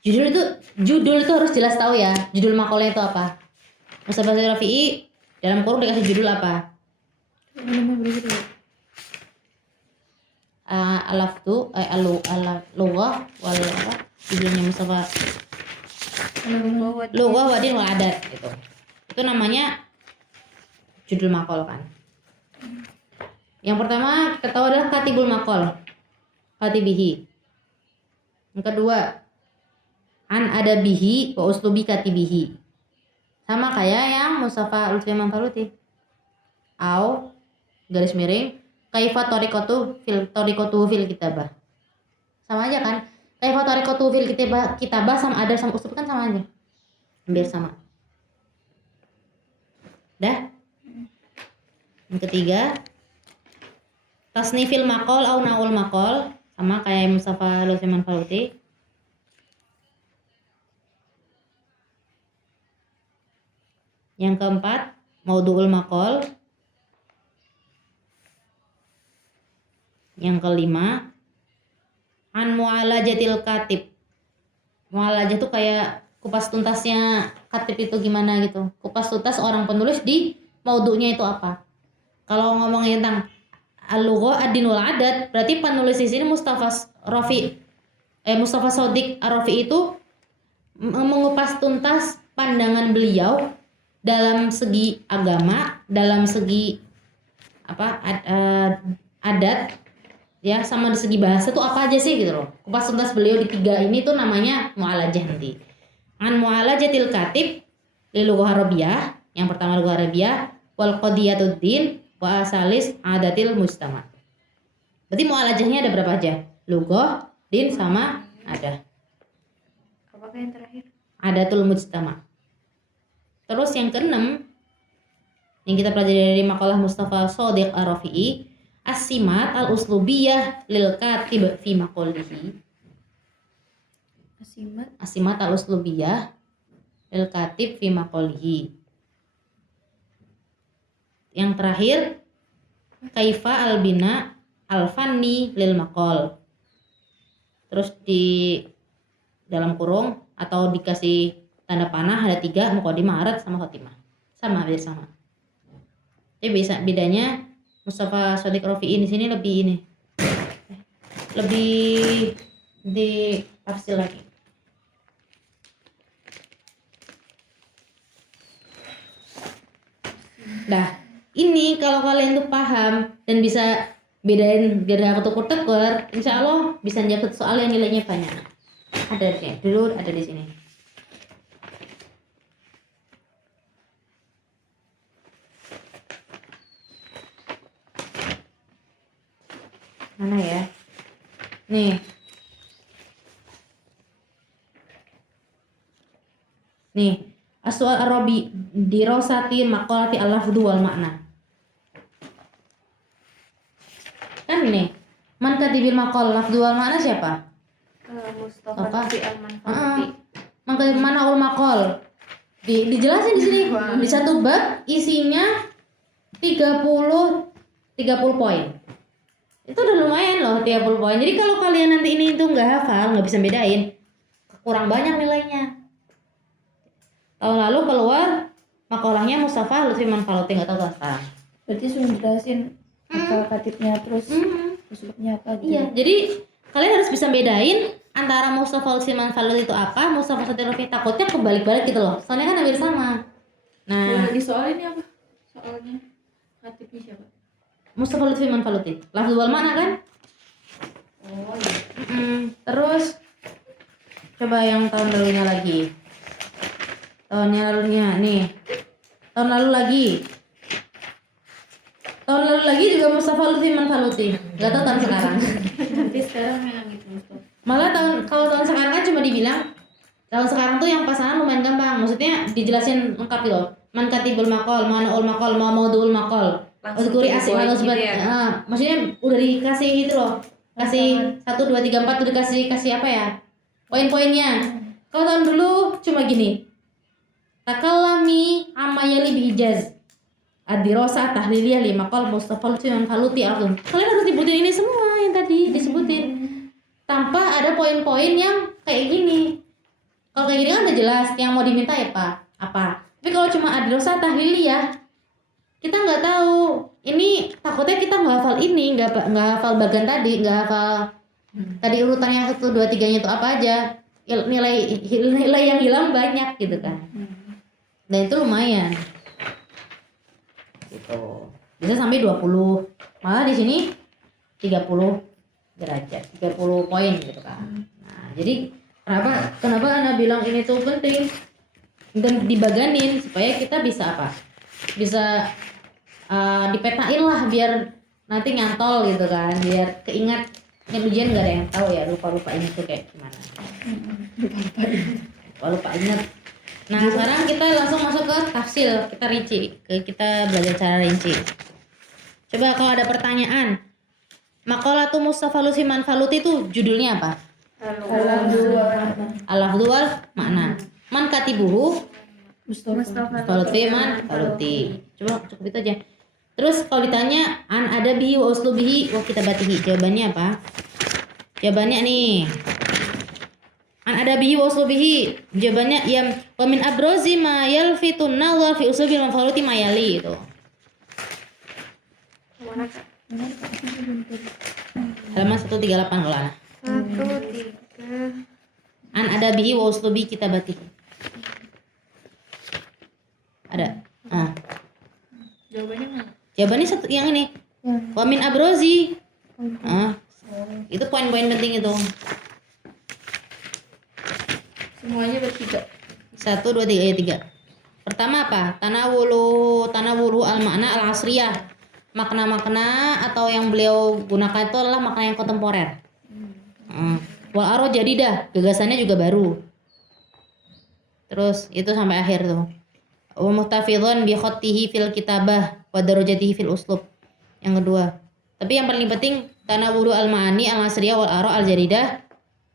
judul itu harus jelas tahu ya. Judul maqalnya itu apa? Mustafa Shadiq Ar-Rafi'i dalam kurung dikasih judul apa? Alaftu al-lughah wal judulnya Mustafa lughah wadin wal adat gitu. Itu namanya judul maqal kan. Yang pertama kita tahu adalah katibul maqal, katibihi. Yang kedua, an adabihi wa uslubi katibihi. Sama kayak yang Mustafa Lutfi Manfaluti. Au garis miring kaifa tariqatu fil kitabah. Sama aja kan? Kaifa tariqatu fil kitabah sama adab sama uslub kan sama aja. Hampir sama. Dah? Yang ketiga, tasnifil maqal au naul maqal, sama kayak Mustafa Lutfi Manfaluti. Yang keempat, maudhu'ul maqal. Yang kelima, an mu'alajatil katib. Mu'alajah tuh kayak kupas tuntasnya katib itu gimana gitu. Kupas tuntas orang penulis di maudhu'nya itu apa. Kalau ngomongin tentang al-lughah ad-din wal adat, berarti penulis di sini Mustafa Shadiq Ar-Rafi'i itu mengupas tuntas pandangan beliau dalam segi agama, dalam segi adat, ya, sama di segi bahasa tuh apa aja sih gitu loh. Kupas tuntas beliau di 3 ini tuh namanya mu'alajah nanti. An mu'alajatil katib li lughah arabiyah, yang pertama lughah arabiyah, wal qadiyatud din wa asalis adatil mujtama. Berarti mu'alajahnya ada berapa aja? Lughah, din sama adat. Apakah yang terakhir? Adatul mujtama. Terus yang keenam yang kita pelajari dari makalah Mustafa Shadiq Ar-Rafi'i, as-simat al-uslubiyah lil katib fi maqalihi. Asimat. As-simat al-uslubiyah lil katib fi maqalihi. Yang terakhir, kaifa al-bina al-fanni lil maqal. Terus di dalam kurung atau dikasih tanda panah ada 3, muqaddimah, arad sama khotimah. Sama, beda sama. Jadi bisa bedanya Mustafa Shadiq Rafi'i di sini lebih di tafsir lagi. Nah, ini kalau kalian tuh paham dan bisa bedain gara ketuker-tuker, insya Allah bisa jawab soal yang nilainya banyak. Ada deh, dulu ada di sini. Mana ya? Nih. As-su'al Arabi dirasati maqalati al-lafdhu wal makna. Kan nih. Man katibil maqal lafdhu wal makna siapa? Mustafa Apa? Nafi Al-Manfaati. Man katibil mana ul maqal. Dijelasin di sini. Di satu bab isinya 30 poin. Itu udah lumayan loh 30 poin. Jadi kalau kalian nanti ini itu nggak hafal, nggak bisa bedain, kurang banyak nilainya. Tahun lalu keluar makalahnya Mustafa Lutfi Manfaluti, nggak tahu sekarang. Berarti sudah jelasin apa katibnya terus usulnya apa gitu. Iya, jadi kalian harus bisa bedain antara Mustafa Lutfi Manfaluti itu apa, Mustafa Shadiq Rafi'i, takutnya kebalik-balik gitu loh. Soalnya kan hampir sama. Nah, Di soal ini apa? Soalnya katibnya siapa? Mustafa Lutfi Manfaluti, lafzul wal makna kan? Oh iya. Terus coba yang tahun lalunya lagi. Tahun lalu lagi juga Mustafa Lutfi Manfaluti. Gak tahu tahun sekarang. Nanti sekarang yang itu Mustafa. Malah kalau tahun sekarang kan cuma dibilang tahun sekarang tuh yang pasangan lumayan gampang. Maksudnya dijelasin lengkap gitu. Man katibul maqal, manaul maqal, ma maudhu'ul maqal. Uzkuri asma gitu ya. maksudnya udah dikasih gitu loh. Kasih 1 2 3 4 udah dikasih apa ya? Poin-poinnya. Kalau tahun dulu cuma gini. Takallami amayali bihijaz. Ad-dirasah tahliliyah li maqal Mustafa Lutfi Manfaluti Ardun. Kalian harus disebutin ini semua yang tadi disebutin. Tanpa ada poin-poin yang kayak gini. Kalau kayak gini kan udah jelas yang mau diminta ya apa. Tapi kalau cuma ad-dirasah tahliliyah, kita nggak tahu. Ini takutnya kita nggak hafal ini, nggak hafal bagian tadi, nggak hafal tadi urutannya 1 2 3-nya itu apa aja. Nilai yang hilang banyak gitu kan. Dan itu lumayan. Gitu. Bisa sampai 20. Malah di sini 30 derajat, 30 poin gitu kan. Nah, jadi kenapa Ana bilang ini tuh penting dan dibaganin supaya kita bisa apa? Bisa dipetain lah biar nanti nyantol gitu kan, biar keingat. Ini ujian nggak ada yang tahu ya, lupa ini tuh kayak gimana. Lupa ingat. Nah sekarang kita langsung masuk ke tafsil, kita rinci, kita belajar cara rinci. Coba kalau ada pertanyaan, maqalatu Mustafa Lutfi Manfaluti itu judulnya apa? Al-lafdhu wal makna. Man katibuhu Mustafa Lutfi Manfaluti. Coba cukup itu aja. Terus kalau ditanya an adabihi wa uslubihi wa kitabatihi, jawabannya apa? Jawabannya nih. An adabihi wa uslubihi, jawabannya ya wa min abrozi ma yalfitun nazar fi uslubil Manfaluti mayali itu. Mana Kak? Halaman 138 kalau Ana. 1 3. An adabihi wa uslubi kitabatihi. Ada. Jawabannya mana? Jawabannya satu yang ini. Wa min abrozi. Itu poin-poin penting itu. Semuanya bertiga. 1 2 3 Pertama apa? Tanawulu al-makna al-asriyah. Makna-makna atau yang beliau gunakan itu adalah makna yang kontemporer. Wal aro jadidah, gagasannya juga baru. Terus itu sampai akhir tuh. Wa muhtafidhun bi khattihi fil kitabah wa darajatihi fil uslub. Yang kedua. Tapi yang paling penting tanawulu al-ma'ani al-asriyah wal ara al-jadidah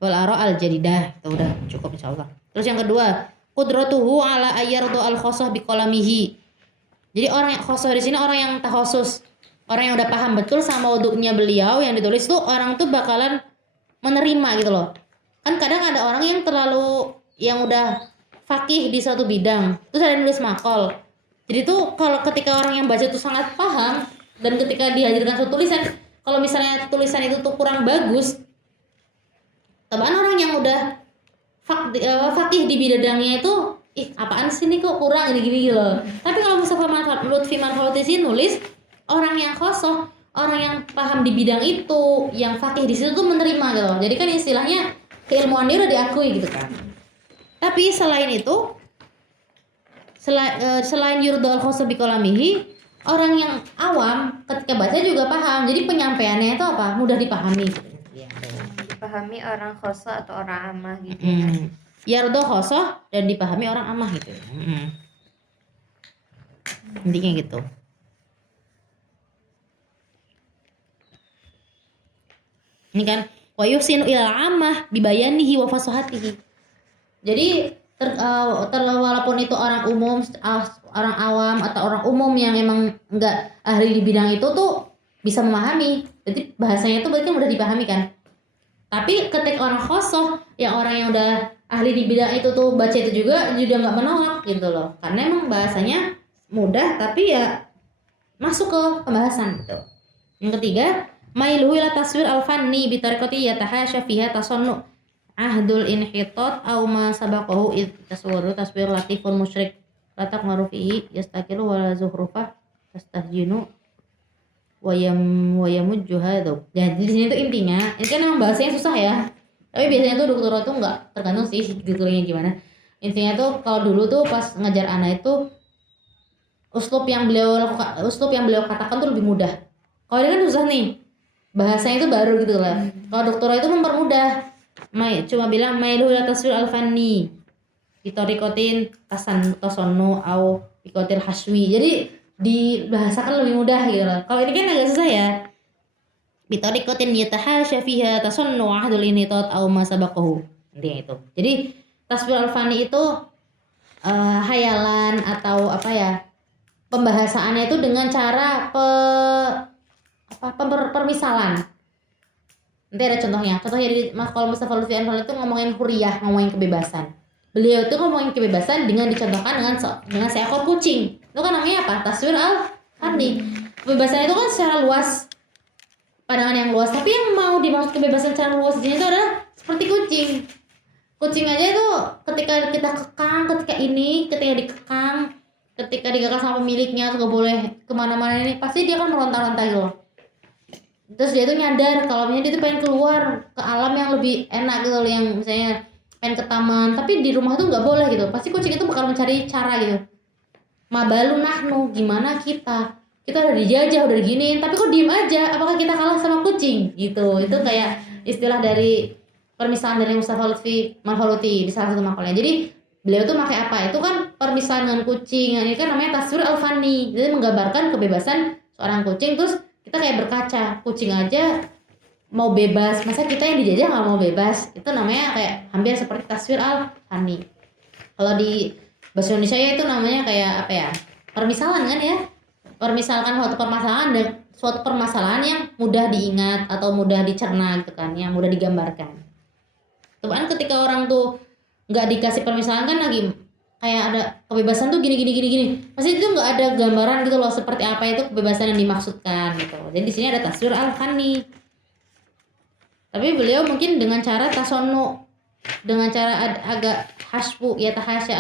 wal ara al-jadidah. Itu udah cukup insyaallah. Terus yang kedua, qudratuhu ala ayyardu al-khassah bi qalamihi. Jadi orang yang khusus di sini orang yang takhusus. Orang yang udah paham betul sama wudunya beliau yang ditulis tuh orang tuh bakalan menerima gitu loh. Kan kadang ada orang yang terlalu yang udah fakih di suatu bidang terus ada yang nulis makol, jadi tuh kalau ketika orang yang baca tuh sangat paham dan ketika dihadirkan suatu tulisan, kalau misalnya tulisan itu tuh kurang bagus, teman orang yang udah fakih di bidangnya itu apaan sih ini kok kurang gini-gini loh. Tapi kalau Mustafa Lutfi Manfaati sih nulis orang yang khosoh, orang yang paham di bidang itu, yang fakih di situ tuh menerima gitu loh. Jadi kan istilahnya keilmuan dia udah diakui gitu kan. Tapi selain itu, selain yurdal khosoh bi qalamihi, orang yang awam ketika baca juga paham. Jadi penyampaiannya itu apa? Mudah dipahami. Dipahami orang khosoh atau orang amah gitu. Yurdal khosoh dan dipahami orang amah gitu. Intinya gitu. Ini kan wa yuhsinu ilal amah bibayanihi wa fasahatihi. Jadi walaupun itu orang umum, orang awam atau orang umum yang emang nggak ahli di bidang itu tuh bisa memahami. Jadi bahasanya itu berarti mudah dipahami kan. Tapi ketika orang khosoh, orang yang udah ahli di bidang itu tuh baca itu juga nggak menolak gitu loh. Karena emang bahasanya mudah tapi ya masuk ke pembahasan gitu. Yang ketiga, mailuhu ila taswir al-fanni bi tariqati yatahasya fiha tasannu ahdul inhitat aw ma sabaqahu taswir latiful musyrik latak marufihi yastakilu wala zuhrufah tastahjinu wayamud juhadu. Jadi di sini tuh intinya, ini kan memang bahasanya susah ya. Tapi biasanya tuh dokter tuh nggak, tergantung sih ditulisnya gimana. Intinya tuh kalau dulu tuh pas ngajar anak itu uslub yang beliau katakan tuh lebih mudah. Kalau ini kan susah nih, bahasanya itu baru gitu lah. Kalau dokter itu mempermudah. Cuma bilang mailu ila taswir al-fanni bitorikotin tasonnu au bikotil haswi. Jadi dibahasakan lebih mudah gitu loh. Kalau ini kan agak susah ya. Bitorikotin yatahasya fiha tasonnu ahdul inhitat au ma sabaqahu. Intinya itu. Jadi taswir al-fanni itu hayalan atau apa ya? Pembahasaannya itu dengan cara permisalan. Nanti ada contohnya. Contohnya di kalau Mustafa Lutfi Anfal itu ngomongin huriyah, ngomongin kebebasan. Beliau itu ngomongin kebebasan dengan dicontohkan dengan seekor kucing. Itu kan namanya apa? Taswir al-fanni. Kebebasan itu kan secara luas, pandangan yang luas. Tapi yang mau dimaksud kebebasan secara luas di sini itu adalah seperti kucing. Kucing aja itu ketika kita kekang, ketika dikekang, ketika digakak sama pemiliknya, nggak boleh kemana-mana ini, pasti dia akan meronta-ronta gitu loh. Terus dia tuh nyadar kalau dia tuh pengen keluar ke alam yang lebih enak gitu loh, yang misalnya pengen ke taman, tapi di rumah tuh nggak boleh gitu. Pasti kucing itu bakal mencari cara gitu. Mabalu nahnu, gimana kita udah dijajah, udah diginiin, tapi kok diem aja? Apakah kita kalah sama kucing? Gitu. Itu kayak istilah dari permisalan dari Mustafa Lutfi Manfaati di salah satu makalnya. Jadi beliau tuh pakai apa? Itu kan permisalan dengan kucing. Ini kan namanya taswir al-fanni. Jadi menggambarkan kebebasan seorang kucing. Terus kita kayak berkaca, kucing aja mau bebas, masa kita yang dijajah nggak mau bebas? Itu namanya kayak hampir seperti taswir al-fanni. Kalau di bahasa Indonesia ya itu namanya kayak apa ya? Permisalan kan ya? Permisalkan suatu permasalahan yang mudah diingat atau mudah dicerna gitu kan, yang mudah digambarkan. Tuh kan ketika orang tuh nggak dikasih permisalan kan lagi kayak ada kebebasan tuh gini. Pasti itu nggak ada gambaran gitu loh seperti apa itu kebebasan yang dimaksudkan gitu. Jadi di sini ada taswir al-fanni. Tapi beliau mungkin dengan cara tasonnu, dengan cara agak hasbu ya tahasya,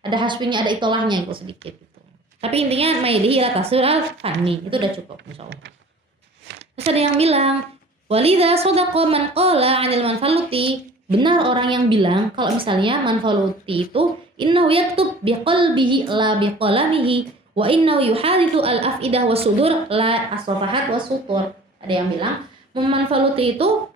ada hasbinya, ada itolahnya gitu sedikit gitu. Tapi intinya mailihi ila taswir al-fanni itu udah cukup insyaallah. Terus ada yang bilang walidha sadaqa man qala 'anil Manfaluti. Benar orang yang bilang kalau misalnya Manfaluti itu innahu yaktub biqalbihi la biqalamihi wa innahu yuhadithu al-afidah wasudur la as-safahat wasutur. Ada yang bilang Manfaluti itu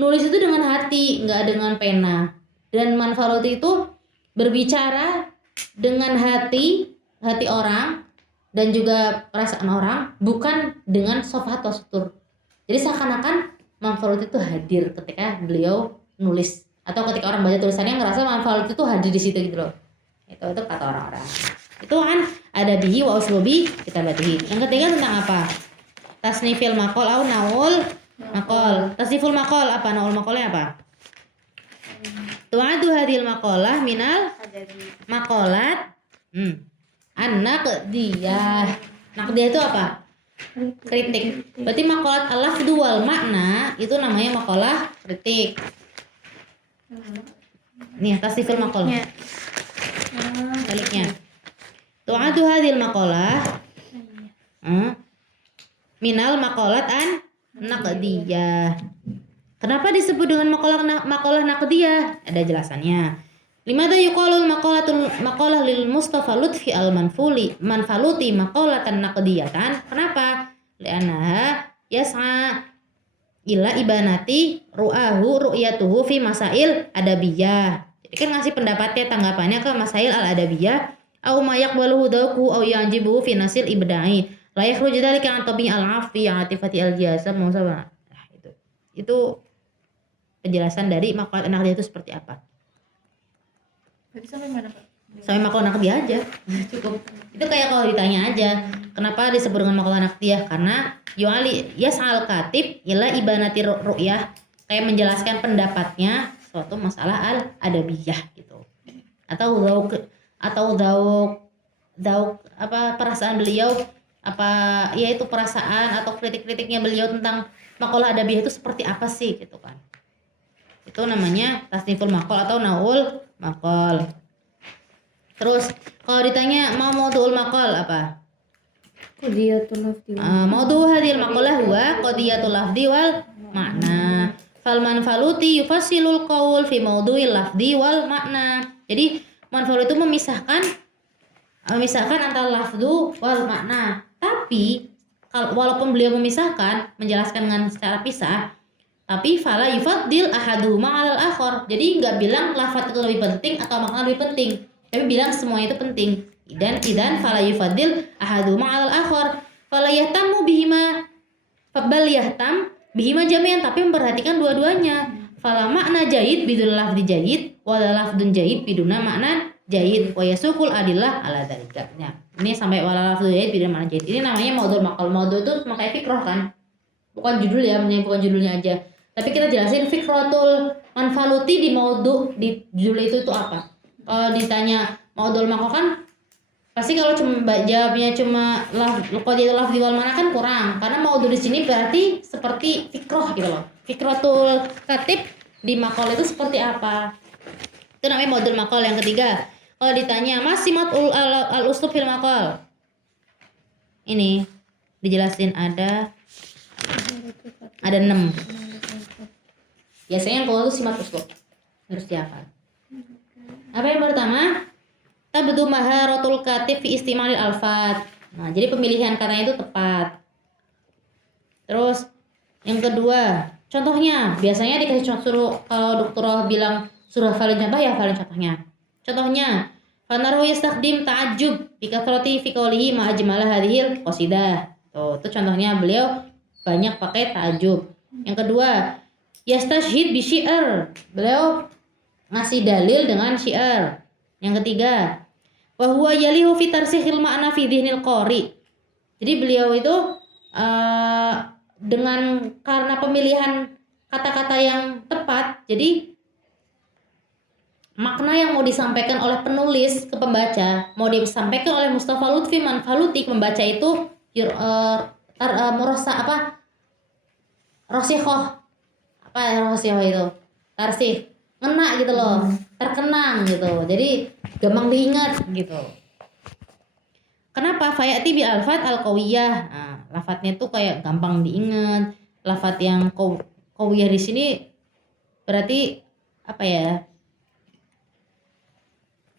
nulis itu dengan hati, enggak dengan pena. Dan Manfaluti itu berbicara dengan hati orang dan juga perasaan orang, bukan dengan sofa atau sutur. Jadi seakan-akan Imam Faluti itu hadir ketika beliau nulis, atau ketika orang baca tulisannya ngerasa Imam Faluti itu hadir di situ gitu loh. Itu kata orang-orang. Itu kan ada bihi wa uslubi kitabatihi. Yang ketiga tentang apa? Tasnifil maqal au naul maqal. Tasniful maqal apa? Naul maqalnya apa? Tu'adu hadhil maqalah minal maqalat an-naqdiyah. Naqdiyah itu apa? Kritik. Berarti maqalat al-lafdhu wal makna itu namanya maqalah kritik. Nih, tasnifil maqal. Baliknya. Tu'adu hadhil maqalah minal maqalat an-naqdiyah. Kenapa disebut dengan maqalah naqdiyah? Ada jelasannya. Limadha yuqalul maqalah lil Mustafa Lutfi al-Manfaluti maqalatan naqdiyatan. Kenapa? Li'annaha yas'a ila ibanati ru'yatuhu fi masail adabiyah. Jadi kan ngasih pendapatnya, tanggapannya ke masail al-adabiyah au ma yaqbaluhu dawku au yajibuhu fi nasil ibda'i. La yakhruju dzalika an tabi'i al-'afwi yang atifati al-jasa mausaba. Nah, itu penjelasan dari maqalat naqdiyah itu seperti apa. Berarti sampai mana, Pak? Sampai maqalah naqdiyah aja. Cukup. Itu kayak kalau ditanya aja, kenapa disebut dengan maqalah naqdiyah? Karena yu'ali yas'al katib ila ibanati ru'yah, kayak menjelaskan pendapatnya suatu masalah al-adabiyah gitu. Atau dauk apa perasaan beliau, apa yaitu perasaan atau kritik-kritiknya beliau tentang maqalah adabiyah itu seperti apa sih gitu kan. Itu namanya tasniful maqal atau naul maqal. Terus kalau ditanya mau maudu'ul maqal apa? Qadiyatul lafzi. Maudu' hadhil maqalah huwa qadiyatul lafzi wal makna. Fal Manfaluti yufasilul qaul fi maudu'il lafzi wal makna. Jadi Manfaluti itu memisahkan antara lafzu wal makna. Tapi walaupun beliau memisahkan, menjelaskan dengan secara pisah, tapi fala yufaddil ahaduhuma 'alal akhar. Jadi enggak bilang lafaz itu lebih penting atau makna lebih penting, tapi bilang semuanya itu penting. Dan fala yufaddil ahaduhuma 'alal akhar. Fala yahtamu bihima fabal yahtam bihima jami'an, tapi memperhatikan dua-duanya. Fala makna jayyid bidul lafzi jayyid wala lafdun jayyid biduna makna jayyid wa yasukul adillah ala dzalika. Nah, ini sampai wala lafdun jayyid biduna makna jayyid. Ini namanya maudhu' maqal. Maudhu' itu memakai fikrah kan? Bukan judul ya, bukan judulnya aja. Tapi kita jelasin fikratul Manfaluti di maudhu' di judul itu apa. Kalau ditanya maudhu'ul maqal kan pasti kalau jawabnya cuma qadiyatul lafzi wal makna kan kurang. Karena maudhu' di sini berarti seperti fikrah gitu loh. Fikratul katib di maqal itu seperti apa? Itu namanya maudhu'ul maqal. Yang ketiga, kalau ditanya masimat al-uslub fil maqal. Ini dijelasin ada 6. Biasanya yang kalau itu simat uslub harus dihafal. Apa yang pertama? Tabdu maharatul katib fi istimalil alfat. Nah, jadi pemilihan katanya itu tepat. Terus yang kedua, contohnya biasanya dikasih contoh, kalau dokter bilang suruh hafalin contoh ya hafalin contohnya. Contohnya, fanaru yastakdim ta'ajjub bi kathrati fi qawlihi ma ajmala hadhil qasidah. Itu contohnya beliau banyak pakai ta'ajjub. Yang kedua, yastashhid bi syi'r. Beliau ngasih dalil dengan syi'r. Yang ketiga, wa huwa yalihu fi tarsihil ma'na fi dhihnil qari. Jadi beliau itu dengan karena pemilihan kata-kata yang tepat, jadi makna yang mau disampaikan oleh penulis ke pembaca, mau disampaikan oleh Mustafa Lutfi Manfaluti ke pembaca itu merasa apa? Rosikhoh. Apa ya rosikhoh itu? Tarsih. Ngena gitu loh. Terkenang gitu. Jadi gampang diingat gitu. Kenapa? Fayati bi alfat al-qawiyah. Nah, lafadznya tuh kayak gampang diingat. Lafadz yang qawiyah di sini berarti apa ya?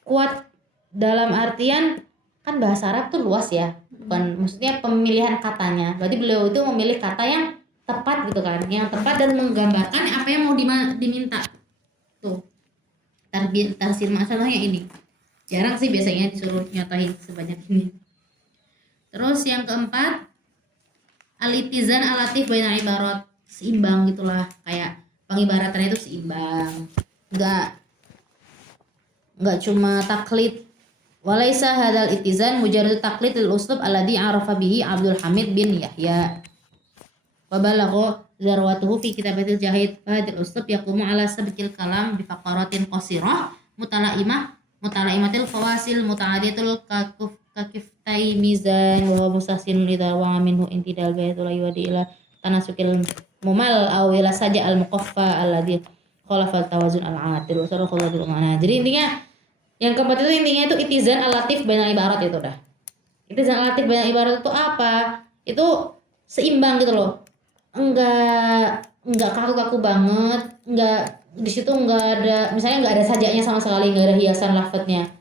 Kuat dalam artian kan bahasa Arab tuh luas ya. Bukan maksudnya pemilihan katanya. Berarti beliau itu memilih kata yang tepat gitu kan. Yang tepat dan menggambarkan apa yang mau diminta. Tuh. tahsil masalahnya ini. Jarang sih biasanya disuruh nyotain sebanyak ini. Terus yang keempat, al-ittizan alatif baina ibarat, seimbang gitulah, kayak pengibaratannya itu seimbang. Enggak cuma taklid. Walaisa hadal ittizan mujarrad taklid lil uslub alladhi arafa bihi Abdul Hamid bin Yahya. Wa balagha zarwatuhu fi kitabatil jahid. Hadal uslub yaqumu ala sabqil kalam bi faqaratin qasirah mutalaimatil fawasil mutaadiyatul kakiftai mizan wa musasin lidha wa minhu intidal baitul yudi ila tanasukil mumal aw ila saja al muqaffa alladhi khalafa tawazun al adil wa sarqul mana. Jadi intinya yang keempat itu intinya itu itizan alatif banyak ibarat itu dah. Itizan alatif banyak ibarat itu apa? Itu seimbang gitu loh. Enggak kaku-kaku banget, enggak di situ enggak ada, misalnya enggak ada sajaknya sama sekali, enggak ada hiasan lafadznya.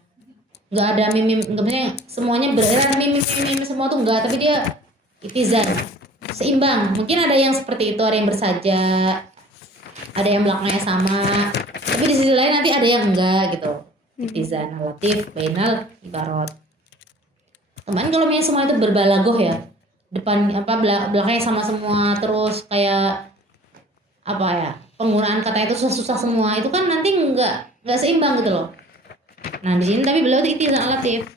Enggak ada mimim, maksudnya semuanya berat mimim semua tuh enggak, tapi dia itizan. Seimbang. Mungkin ada yang seperti itu, ada yang bersajak, ada yang belakangnya sama. Tapi di sisi lain nanti ada yang enggak gitu. Itizan alatif bainal ibarat. Kemarin kalau misalnya semua itu berbalagoh ya, depan belakangnya sama semua, terus kayak apa ya, penggunaan kata itu susah semua, itu kan nanti nggak seimbang gitu loh. Nah di sini tapi beliau itu itizan alatif.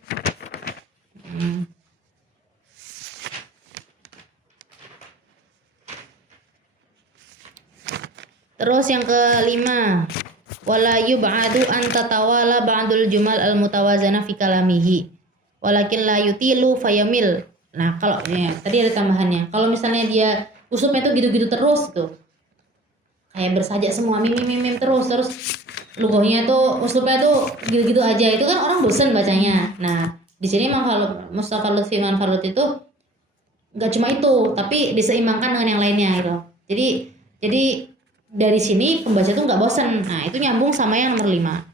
Terus yang kelima, wala yub'adu an tatawala ba'dul jumal al mutawazana fi kalamihi walakin la yutilu fayamil. Nah kalau ya, tadi ada tambahannya, kalau misalnya dia usupnya tuh gitu-gitu terus tuh, kayak bersajak semua mim terus lugohnya tuh usupnya tuh gitu-gitu aja, itu kan orang bosan bacanya. Nah di sini Mustafa Lutfi Manfalut itu nggak cuma itu, tapi diseimbangkan dengan yang lainnya gitu. Jadi dari sini pembaca tuh nggak bosan. Nah itu nyambung sama yang nomor 5.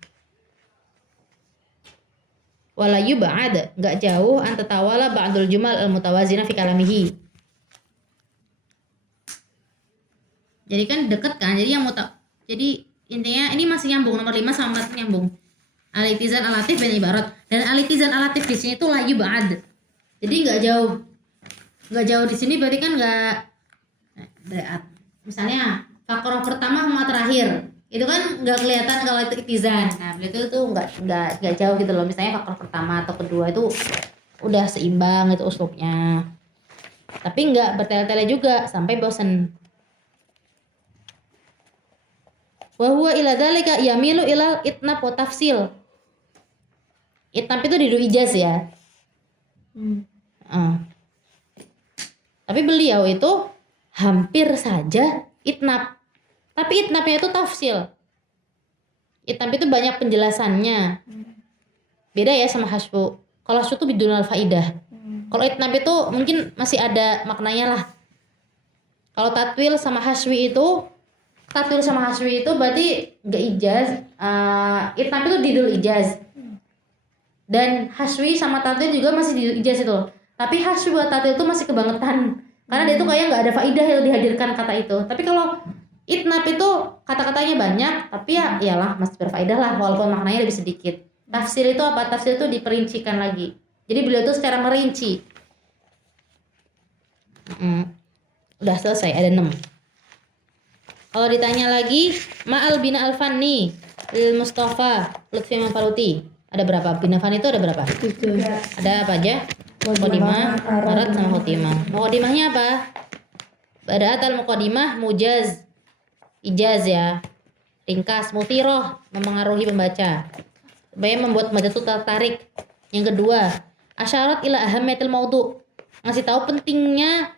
Wala yub'ad, nggak jauh antatawala ba'dul jumal al mutawazina fi kalamihi. Jadi kan deket kan, jadi intinya ini masih nyambung, nomor 5 sama 4 nyambung. Al-itizan alatif dan ibarat, dan al-itizan alatif di sini tuh la yub'ad. Jadi nggak jauh di sini berarti kan nggak, misalnya faktor pertama sama terakhir itu kan nggak kelihatan kalau itu itizan. Nah itu tuh nggak jauh gitu loh. Misalnya faktor pertama atau kedua itu udah seimbang itu uslubnya, tapi nggak bertele-tele juga sampai bosen. Wa huwa ila dzalika yamilu ilal itnab wa tafsil. Itnab itu didu ijaz ya. Tapi beliau itu hampir saja itnab. Tapi itnabnya itu tafsil. Itnab itu banyak penjelasannya. Beda ya sama hasbu. Kalau hasbu itu bidunal faidah. Kalau itnab itu mungkin masih ada maknanya lah. Kalau tatwil sama haswi itu berarti nggak ijaz. Itnab itu didul ijaz. Dan haswi sama tatwil juga masih didul ijaz itu. Tapi haswi buat tatwil itu masih kebangetan. Karena dia tuh kayak nggak ada faidah yang dihadirkan kata itu. Tapi kalau itnab itu kata-katanya banyak, tapi ya iyalah masih berfaedah lah walaupun maknanya lebih sedikit. Tafsir itu apa? Tafsir itu diperincikan lagi. Jadi beliau itu secara merinci. Udah selesai, ada 6. Kalau ditanya lagi, ma'al bina al-fanni lil Mustafa Lutfi Manfaluti, ada berapa? Bina fanni itu ada berapa? 3. Ada apa aja? Muqaddimah, arat sama khotimah. Muqaddimahnya apa? Bada'at al-muqaddimah mujaz, ijaz ya, ringkas, muthiroh, mempengaruhi pembaca supaya membuat pembaca itu tertarik. Yang kedua, asyarat ila ahammatil maudu, ngasih tahu pentingnya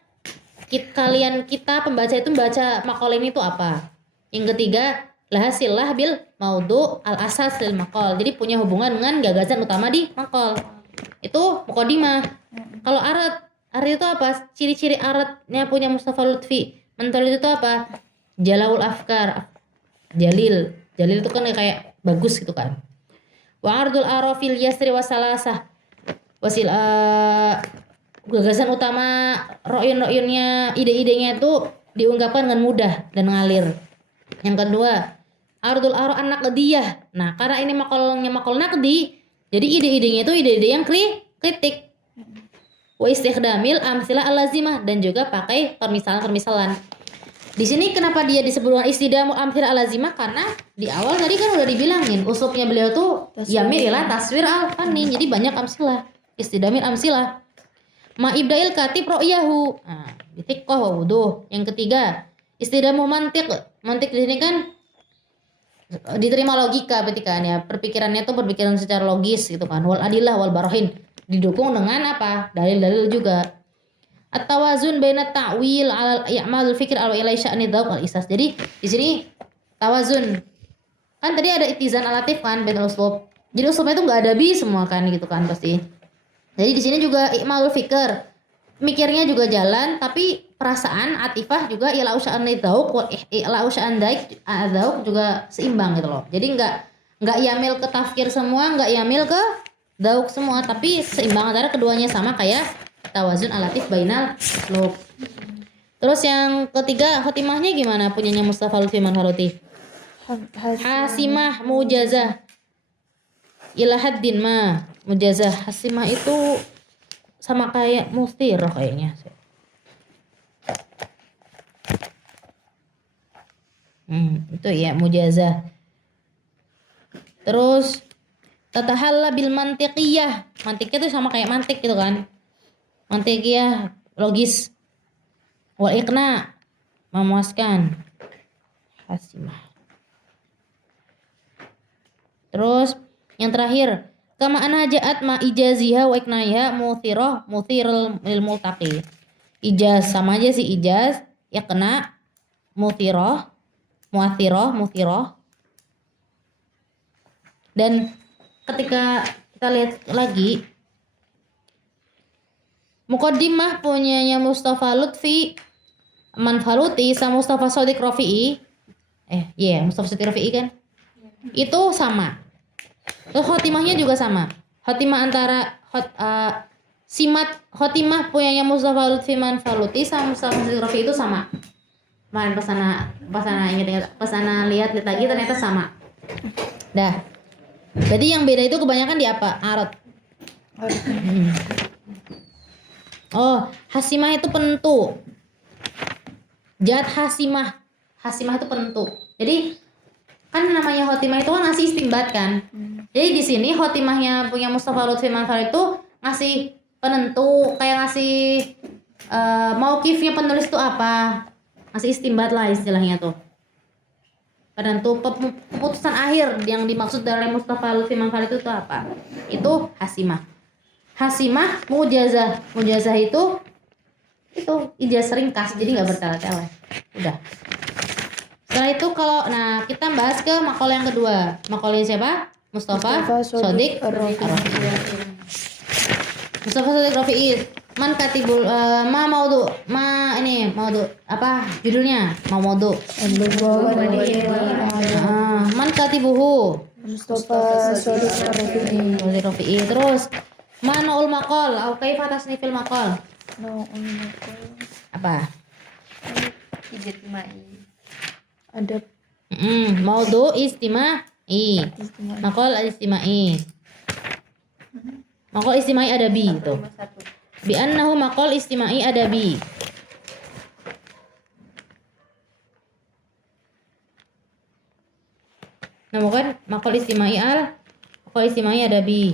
kita pembaca itu membaca maqal ini itu apa. Yang ketiga, lahasilah bil maudu al asas lil maqal, jadi punya hubungan dengan gagasan utama di maqal. Itu muqaddimah. Kalau arat itu apa? Ciri-ciri aratnya punya Mustafa Lutfi Manfalut itu apa? Jalawul afkar, jalil itu kan kayak bagus gitu kan. Wa ardul arafil yasri wasalasah, wasil gagasan utama ro'yun-ro'yunnya, ide-idenya itu diungkapkan dengan mudah dan ngalir. Yang kedua, ardul ara an-naqdiyah. Nah, karena ini makolnya makol naqdi, jadi ide-idenya itu ide-ide yang kritik. Wa istikhdamil amsilah al-lazimah, dan juga pakai permisalan-permisalan. Di sini kenapa dia disebut dengan istidamul amsilah al-lazimah? Karena di awal tadi kan udah dibilangin uslubnya beliau tuh yamil ila taswir al-fani. Jadi banyak amsilah, istidamil amsilah. Ma ibdail katib ro'yahu. Nah, bitiqah wa wuduh. Yang ketiga, istidamu mantiq. Mantiq di sini kan diterima logika berarti kan ya. Perpikirannya tuh berpikiran secara logis gitu kan. Wal adillah wal barahin. Didukung dengan apa? Dalil-dalil juga. At-tawazun baina ta'wil 'ala i'malul fikr al ila sya'ni dzauq al isas. Jadi di sini tawazun. Kan tadi ada itizan alatif kan bainal uslub. Jadi uslubnya itu enggak adabi semua kan gitu kan pasti. Jadi di sini juga i'malul fikr. Mikirnya juga jalan tapi perasaan atifah juga ila sya'ni dzauq wa ila sya'an dzauq juga seimbang gitu loh. Jadi enggak yamil ke tafkir semua, enggak yamil ke dzauq semua, tapi seimbang antara keduanya sama kayak tawazun alatif bainal uslub. Terus yang ketiga, khotimahnya gimana punyanya Mustafa Lutfi Manfaluti? Hasimah mujazah ila haddin ma. Mujazah hasimah itu sama kayak mustirah kayaknya. Itu ya mujazah. Terus tatahalla bil mantiqiyah. Mantiknya itu sama kayak mantik gitu kan. Mantiqiyah logis. Wal iqna memuaskan. Hasimah. Terus yang terakhir, kama ana ja'at ma ijaziha wa iqnaiha muthirul lil multaqi. Ijaz sama aja sih ijaz, iqna, muthirah. Dan ketika kita lihat lagi muqaddimah punyanya Mustafa Lutfi Manfaluti sama Mustafa Shodiq Rafi'i. Mustafa Shodiq Rafi'i kan? Itu sama. Terus khotimahnya juga sama. Khotimah antara simat khotimah punyanya Mustafa Lutfi Manfaluti sama Mustafa Shodiq Rafi'i itu sama. Kemarin pasana ingat lihat lagi ternyata sama. Dah. Jadi yang beda itu kebanyakan di apa? Arad. Oh, hasimah itu penentu. Jad hasimah. Hasimah itu penentu. Jadi kan namanya khotimah itu kan ngasih istimbat kan. Jadi di sini khotimahnya punya Mustafa Lutfi Manfaluti itu ngasih penentu, kayak ngasih mauqifnya penulis itu apa? Ngasih istimbat lah istilahnya tuh. Penentu keputusan akhir yang dimaksud dari Mustafa Lutfi Manfaluti itu apa? Itu hasimah. Hasimah mujazah. Mujazah itu ijaz ringkas, jadi nggak bertele-tele. Udah. Setelah itu kita bahas ke makol yang kedua. Makolnya siapa? Mustafa Shodiq Rafi'i. Mustafa Shodiq Rafi'i. Man katibul maudu apa judulnya? Maudu. Man katibuhu. Mustafa Shodiq Rafi'i. Terus mana ul maqal au kaifa tasnifil maqal? Apa? Ijtimai. Adab. Maudu istimai. Maqal istimai. Maqal istimai adabi itu. Bi annahu maqal istimai adabi. Nah, bukan maqal istimai adabi.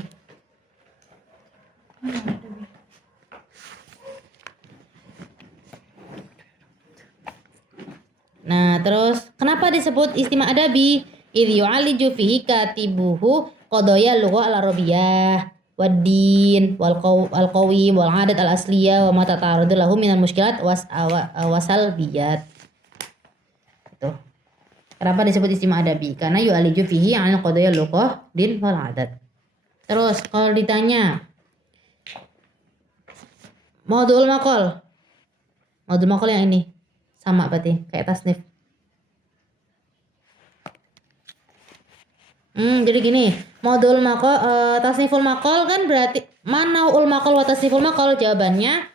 Nah, terus kenapa disebut istima adabi? Idh yu'aliju fihi katibuhu qadaya lugha al-arabiyyah wad-din wal qawi wal 'adat al-asliyah wa ma tata'arradu lahu minal mushkilat wasal biyat. Itu. Kenapa disebut istima adabi? Karena yu'aliju fihi 'an qadaya lugha din wal 'adat. Terus kalau ditanya Maudhu'ul maqal yang ini sama berarti kayak tasnif. Jadi gini, maudhu'ul maqal tasniful maqal kan berarti manaul maqal wa tasniful maqal, jawabannya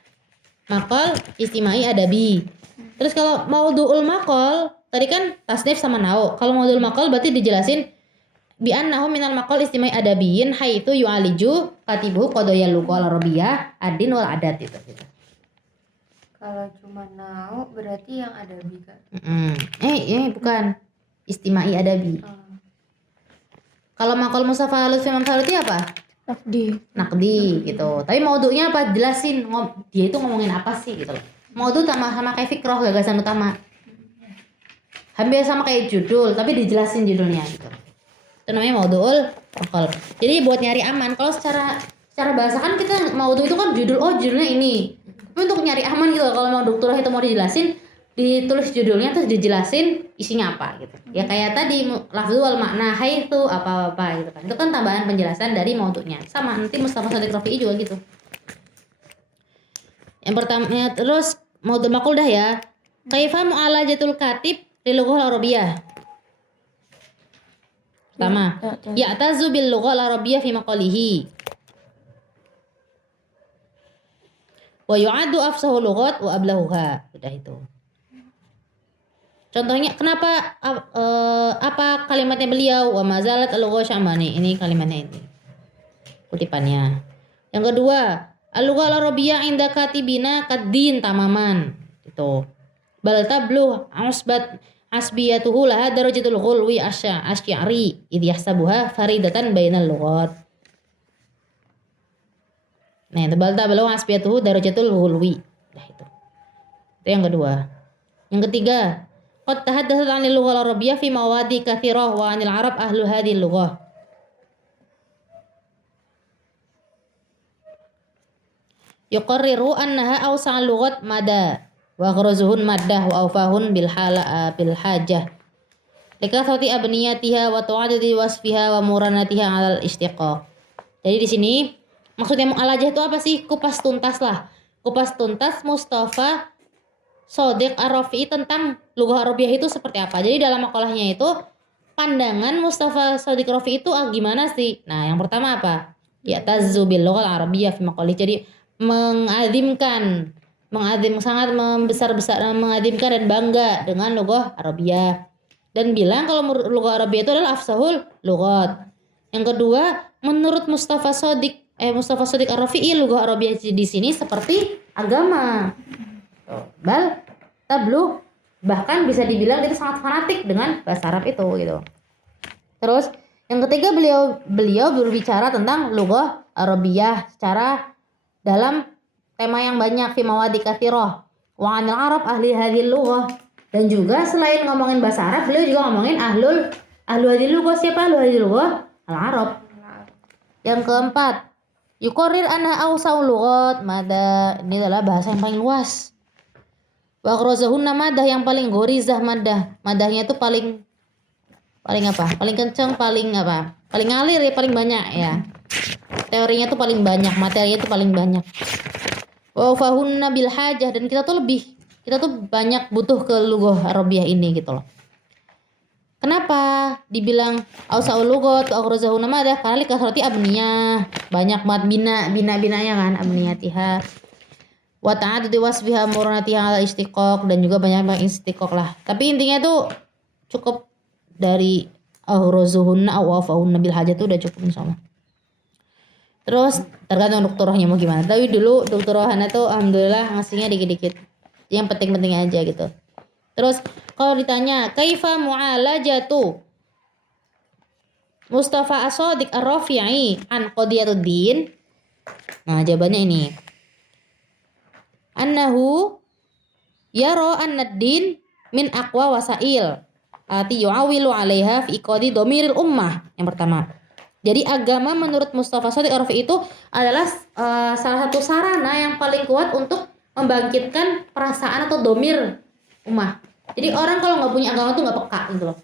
maqal istimai adabi. Terus kalau maudhu'ul maqal tadi kan tasnif sama nau. Kalau modul maqal berarti dijelasin bi annahu minal maqal istimai adabiyyin haitsu yu'aliju katibuhu qadaya lughah al-arabiyyah ad-din wal adat gitu. Kalau cuma nau berarti yang adabi Kak. Bukan. Istimai adabi. Kalau maqal Mustafa Lutfi Manfaruti apa? Nakdi gitu. Tapi maudu'nya apa? Jelasin dia itu ngomongin apa sih gitu loh. Maudu sama kayak fikroh, gagasan utama. Hampir sama kayak judul, tapi dijelasin judulnya gitu. Itu namanya maudu'ul maqal. Jadi buat nyari aman, kalau secara bahasa kan kita maudu itu kan judulnya ini. Tapi untuk nyari aman gitu, kalau mau doktorah itu mau dijelasin, ditulis judulnya terus dijelasin isinya apa gitu. Ya kayak tadi lafzul wal makna haitsu apa-apa gitu kan. Itu kan tambahan penjelasan dari maudu'nya. Sama nanti Mustafa Shadiq Rafi'i juga gitu. Yang pertama terus maudu' maqul dah ya. Kaifa mu'alajatul katib lil lughah al-arabiyyah. Pertama, ya'tazu bil lughah al-arabiyyah fi maqalihi. Wa yu'addu afsahu lughat wa ablahuha. Sudah itu. Contohnya kenapa apa kalimatnya beliau wa mazalat al-lughah syamani. Ini kalimatnya ini. Kutipannya. Yang kedua, al-lughah al-arabiyyah inda katibina kaddin tamaman. Itu. Bal tabluh asbiyatuhu laha darajatul ghulwi asy'ari idh yahsabuha faridatan bainal lughat. Nah, tebal tabluh asbiyatuhu darajatul ghulwi. Nah, itu yang kedua. Yang ketiga, qad tahaddathat 'anil lughah al-arabiyyah fi mawadi katsirah wa 'anil arab ahlu hadhihi lughah. Yuqarriru annaha awsa'al lughat mada wa gharazuhun maddah wa awfahun bil hajah likathrati abniyatiha wa tu'addi wasfiha wa muranatiha 'alal istiqaq. Jadi di sini maksudnya mu'alajah itu apa sih? Kupas tuntas lah. Kupas tuntas Mustafa Shadiq Ar-Rafi'i tentang lughah Arabiyyah itu seperti apa. Jadi dalam makalahnya itu pandangan Mustafa Shadiq Rafi'i itu gimana sih? Nah, yang pertama apa? Ya tazzu bil lughah Arabiyyah fi maqali. Jadi sangat mengadimkan dan bangga dengan lughah Arabiyyah. Dan bilang kalau lughah Arabiyyah itu adalah afsahul lughat. Yang kedua, menurut Mustafa Shadiq Ar-Rafi'i lughah Arabiyyah di sini seperti agama. Bal tabluh, bahkan bisa dibilang itu sangat fanatik dengan bahasa Arab itu gitu. Terus yang ketiga beliau berbicara tentang lughah Arabiyyah secara dalam tema yang banyak fi mawadi katsirah wa 'anil arab ahli hadhil lughah. Dan juga selain ngomongin bahasa Arab, beliau juga ngomongin ahlu hadhil lughah. Siapa ahlu hadhil lughah? Al-Arab. Yang keempat, yuqarrir anha awsa'ul lughat mada. Ini adalah bahasa yang paling luas. Wa ghrazahunna madah, yang paling gorizah madah. Madahnya itu paling apa? Paling kencang, paling apa? Paling ngalir ya, paling banyak ya. Teorinya tuh paling banyak, materinya tuh paling banyak. Wa fahunna bil hajah, dan kita tuh banyak butuh ke lughah Arabiyyah ini gitu loh. Kenapa dibilang ausa'ul lughat wa ghrazahunna madah? Karena likathrati abniyah, banyak banget binanya kan, abniyatiha. Wa ta'addudi wasfiha muranatiha 'ala istiqaq, dan juga banyak istiqaq lah. Tapi intinya tuh cukup dari ghrazuhunna aw fahunna bil hajah tuh udah cukup insyaallah. Terus tergantung doktorahnya mau gimana. Tapi dulu doktorahnya tuh alhamdulillah ngasihnya dikit-dikit. Yang penting-penting aja gitu. Terus kalau ditanya kaifa mu'alajatu Mustafa Shadiq Ar-Rafi'i an qadiyatuddin. Nah, jawabannya ini. Annahu yara annad-din min aqwa wasail ati yu'awilu 'alaiha fi iqadi dhamiril ummah. Yang pertama. Jadi agama menurut Mustafa Shadiq Ar-Rafi'i itu adalah salah satu sarana yang paling kuat untuk membangkitkan perasaan atau dhamir ummah. Jadi orang kalau nggak punya agama tuh nggak peka gitu loh.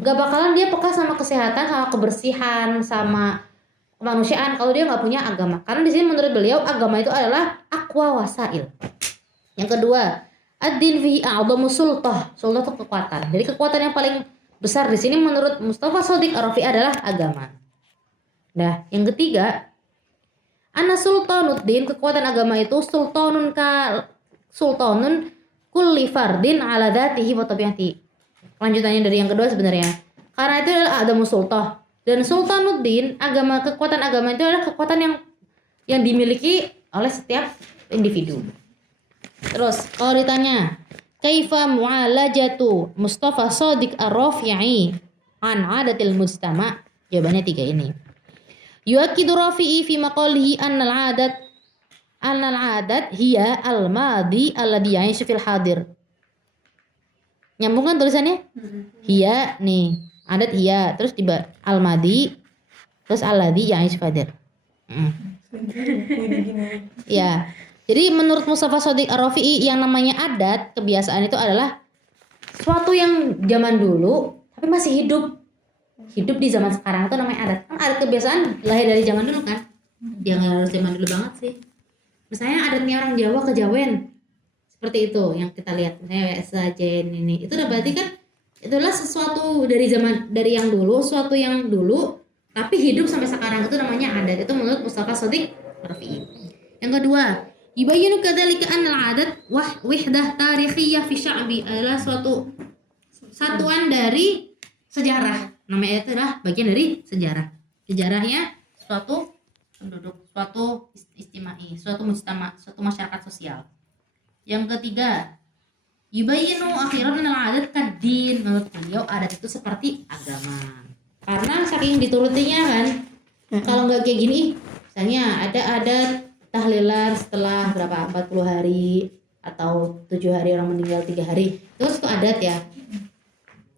Nggak bakalan dia peka sama kesehatan, sama kebersihan, sama kemanusiaan kalau dia nggak punya agama. Karena di sini menurut beliau agama itu adalah aqwa wasail. Yang kedua, ad-din fihi a'dhamu sultah. Sultah itu kekuatan. Jadi kekuatan yang paling besar di sini menurut Mustafa Shadiq Ar-Rafi'i adalah agama. Nah, yang ketiga, anna sultanuddin, kekuatan agama itu sultanun kulli fardin ala dzatihi wa tabi'ati. Lanjutannya dari yang kedua sebenarnya. Karena itu adalah agama sultan. Dan Sultanuddin, kekuatan agama itu adalah kekuatan yang dimiliki oleh setiap individu. Terus kalau ditanya, kaifa mu'alajatu Mustafa Shadiq Ar-Rafi'i an 'adatil mujtama'? Jawabannya 3 ini. Yu'akkidu Rafi'i fi maqalihi annal 'adat hiya al-madi alladhi ya'ishu fil hadir. Nyambung kan tulisannya? Hiya nih, adat hiya, terus tiba al-madi, terus alladhi ya'ishu fil hadir. Ya. Jadi menurut Mustafa Shadiq Ar-Rafi'i yang namanya adat, kebiasaan itu adalah suatu yang zaman dulu tapi masih hidup di zaman sekarang, itu namanya adat. Kan adat kebiasaan lahir dari zaman dulu kan? Dia nggak harus zaman dulu banget sih. Misalnya adatnya orang Jawa kejawen, seperti itu yang kita lihat. Misalnya sajen ini, itu udah berarti kan itulah sesuatu dari yang dulu, suatu yang dulu tapi hidup sampai sekarang, itu namanya adat. Itu menurut Mustafa Shadiq Ar-Rafi'i. Yang kedua, yubayyinu kadzalika anna al-'adat wahdah tarikhiyah fi sya'bi, adalah suatu satuan dari sejarah. Namanya itu adalah bagian dari sejarah. Sejarahnya suatu penduduk, suatu istimai, suatu mujtama, suatu masyarakat sosial. Yang ketiga, yubayyinu akhiran al-'adat kad-din, menurut beliau adat itu seperti agama. Karena saking diturutinya kan, kalau nggak kayak gini, misalnya ada adat tahlilan setelah berapa 40 hari atau 7 hari orang meninggal 3 hari, terus itu adat ya,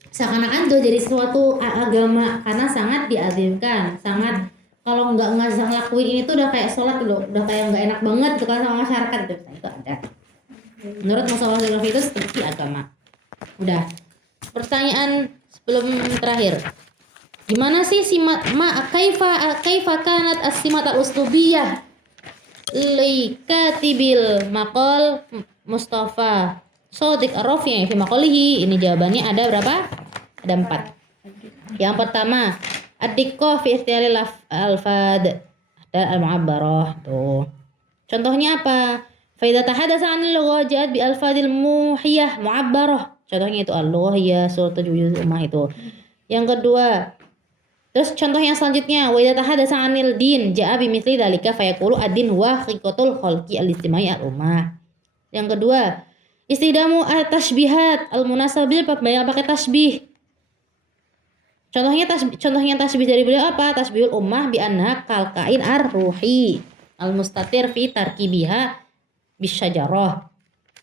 seakan-akan itu jadi suatu agama karena sangat diazimkan, sangat kalau nggak ngelakuin ini tuh udah kayak sholat loh, udah kayak nggak enak banget gitu kan sama masyarakat gitu. Nah, itu adat. Menurut Mustafa Shadiq itu seperti agama. Udah. Pertanyaan sebelum terakhir. Gimana sih kaifa kanat as-simat al-uslubiyah li katibil maqal Mustafa Shadiq Ar-Rafi'i fi maqalihi? Ini jawabannya ada berapa? Ada 4. Yang pertama, ad-diqqah fi ikhtiyaril alfad dan al-mu'abbarah. Tuh. Contohnya apa? Fa idza tahadatsa 'anil lughah ja'at bi alfadil muhiyah mu'abbarah. Contohnya itu al-lughah, surat tajwid ummah itu. Yang kedua, terus contoh yang selanjutnya, wa idza tahadatsa 'anil din ja'a bi mithli dzalika fa yaqulu ad-din huwa haqiqatul khalqi al-istimai al-ummah. Yang kedua, istidamu at-tashbihat al-munasabil banyak pakai tasbih. Contohnya tasbih dari beliau apa? Tasbihul ummah bi anna kalkain ar-ruhi al-mustatir fi tarkibiha bisyajarah.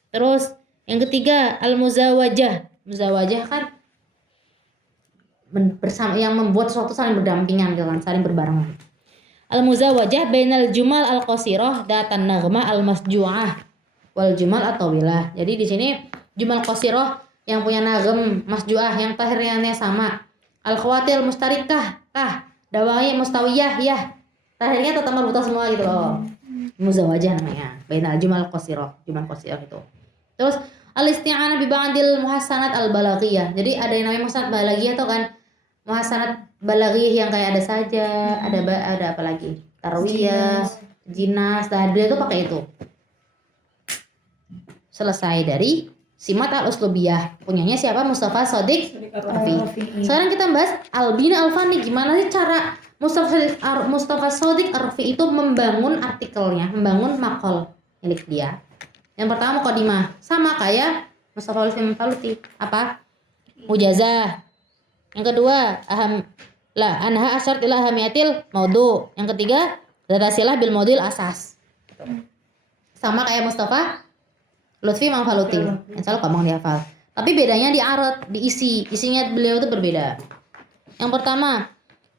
Terus yang ketiga, al-muzawajah. Muzawajah kan bersama, yang membuat sesuatu saling berdampingan gitu kan, saling berbarengan. Al-muzawajah bainal jumal al-qasirah datan naghma al-masju'ah wal jumal at-tawilah. Jadi di sini jumal qasirah yang punya nagem masju'ah yang tahirnya sama. Al-khawatir mustarikah dawai mustawiyah ya. Tahirnya tetap merbuta semua gitu loh. Muzawajah namanya. Bainal jumal qasirah, jumal qasirah itu. Terus al-isti'anah bi ba'dil muhassanat al-balaghiyah. Jadi ada yang namanya muhassanat balaghiyah tuh kan. Muhassanat balaghiyah yang kayak ada saja, ada apa lagi? Tarwiyah, jinas, dan dia tuh pakai itu. Selesai dari Simat al-Uslubiyah. Punyanya siapa? Mustafa Shadiq Ar-Rafi'i. Sekarang kita bahas al-bina al-fani. Gimana sih cara Mustafa Shadiq Ar-Rafi'i itu membangun artikelnya, membangun maqal milik dia. Yang pertama muqaddimah, sama kayak Mustafa Al-Faluti. Apa? Mujazah. Yang kedua, anha asyart ila ahamiyatil maudu. Yang ketiga, darasilah bil maudil asas. Sama kayak Mustafa Lutfi Al-Faluti. Insya Allah gampang dihafal. Tapi bedanya di arad, di isinya beliau itu berbeda. Yang pertama,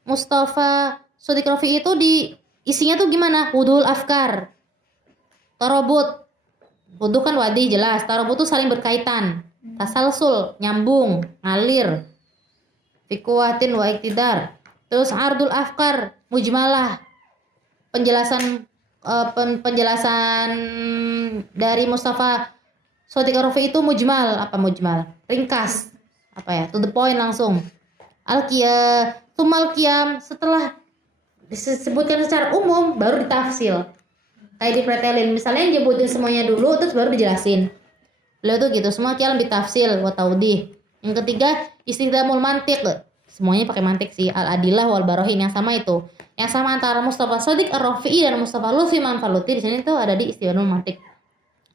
Mustafa Shadiq Ar-Rafi'i itu di isinya tuh gimana? Wudul afkar, tarobut. Wudu kan wadih jelas, tarobut tuh saling berkaitan, tasalsul nyambung, ngalir, fikuwatin wa iktidar. Terus ardul afkar, mujmalah, penjelasan dari Mustafa Shadiq Ar-Rafi'i itu mujmal. Apa mujmal? Ringkas. Apa ya? To the point langsung. Tumal qiyam, setelah disebutkan secara umum baru ditafsil. Kayak dipretelin, misalnya yang nyebutin semuanya dulu terus baru dijelasin. Beliau tuh gitu, semua qiyam ditafsil wa taudih. Yang ketiga istighdamul mantiq. Semuanya pakai mantik sih. Al-adillah wal barohin yang sama itu. Yang sama antara Mustafa Shadiq Ar-Rafi'i dan Mustafa Lutfi Manfaluti di sini tuh ada di istighdamul mantiq.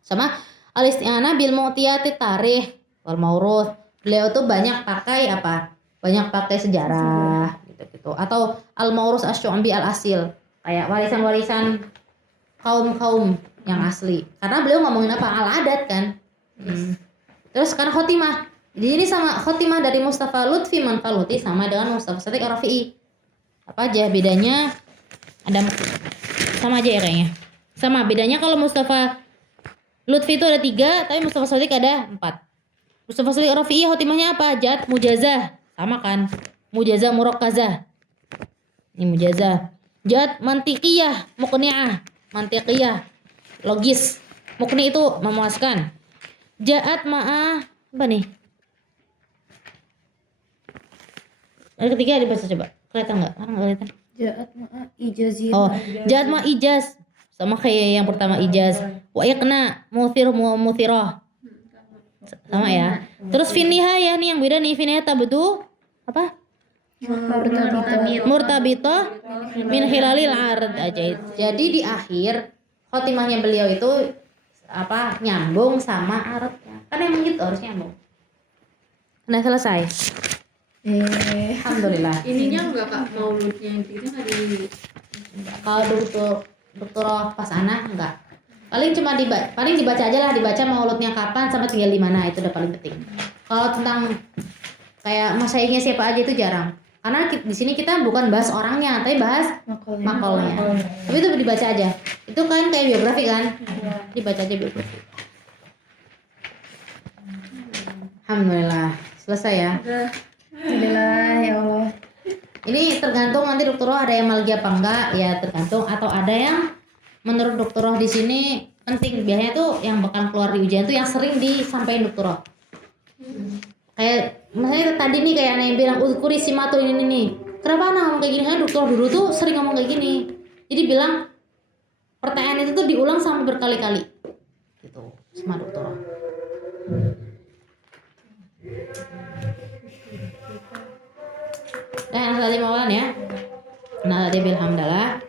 Sama al-isti'anah bil mu'tiyati tarikh wal mauruth. Beliau tuh banyak pakai apa? Banyak pakai sejarah gitu. Atau al-maurus asy-syu'bi al-asil. Kayak warisan-warisan kaum-kaum yang asli. Karena beliau ngomongin apa? Al-adat kan. Terus sekarang khotimah. Jadi ini sama khotimah dari Mustafa Lutfi Manfaluti sama dengan Mustafa Shadiq Ar-Rafi'i. Apa aja bedanya? Ada sama aja ya kayaknya. Sama bedanya kalau Mustafa Lutfi itu ada 3, tapi Mustafa Shadiq ada 4. Mustafa Shadiq Ar-Rafi'i khotimahnya apa? Jad mujazah. Sama kan? Mujazah murakkazah. Ini mujazah. Jad mantiqiyah, muqni'ah. Mantiqiyah, logis. Muqni itu memuaskan. Ja'at ma'ah apa nih? Ada ketiga dibaca coba. Kelihatan enggak? Kan enggak kelihatan. Ja'at ma'a ijazir. Oh, ja'at ma ijaz. Sama kayak yang pertama ijaz. Wa iqna muthirah. Sama ya. Terus fin nihayah nih yang beda nih, fin nihayah tabdu apa? Murtabitah min hilalil ard aja. Jadi di akhir khotimahnya beliau itu apa? Nyambung sama aradnya. Kan emang gitu harus nyambung. Nah, selesai. Alhamdulillah. Ininya enggak Kak, mauludnya gitu enggak di Kalau dokter pas anak enggak. Paling cuma dibaca aja lah, dibaca mauludnya kapan sama tinggal di mana, itu udah paling penting. Kalau tentang kayak masyayikhnya siapa aja itu jarang. Karena di sini kita bukan bahas orangnya, tapi bahas makolnya. Tapi itu dibaca aja. Itu kan kayak biografi kan? Dibaca aja biografi. Alhamdulillah. Selesai ya. Alhamdulillah ya Allah. Ini tergantung nanti dokter ada yang malgi apa enggak ya, tergantung. Atau ada yang menurut dokter di sini penting, biasanya tuh yang bakal keluar di ujian tuh yang sering disampaikan dokter. Kayak misalnya tadi nih kayak yang bilang uzkuri simatu ini nih. Kenapa anak ngomong kayak gini? Karena dokter dulu tuh sering ngomong kayak gini. Jadi bilang pertanyaan itu tuh diulang sampai berkali-kali. Gitu sama dokter. Nah, tadi mawalan ya. Nah, tadi bilhamdalah.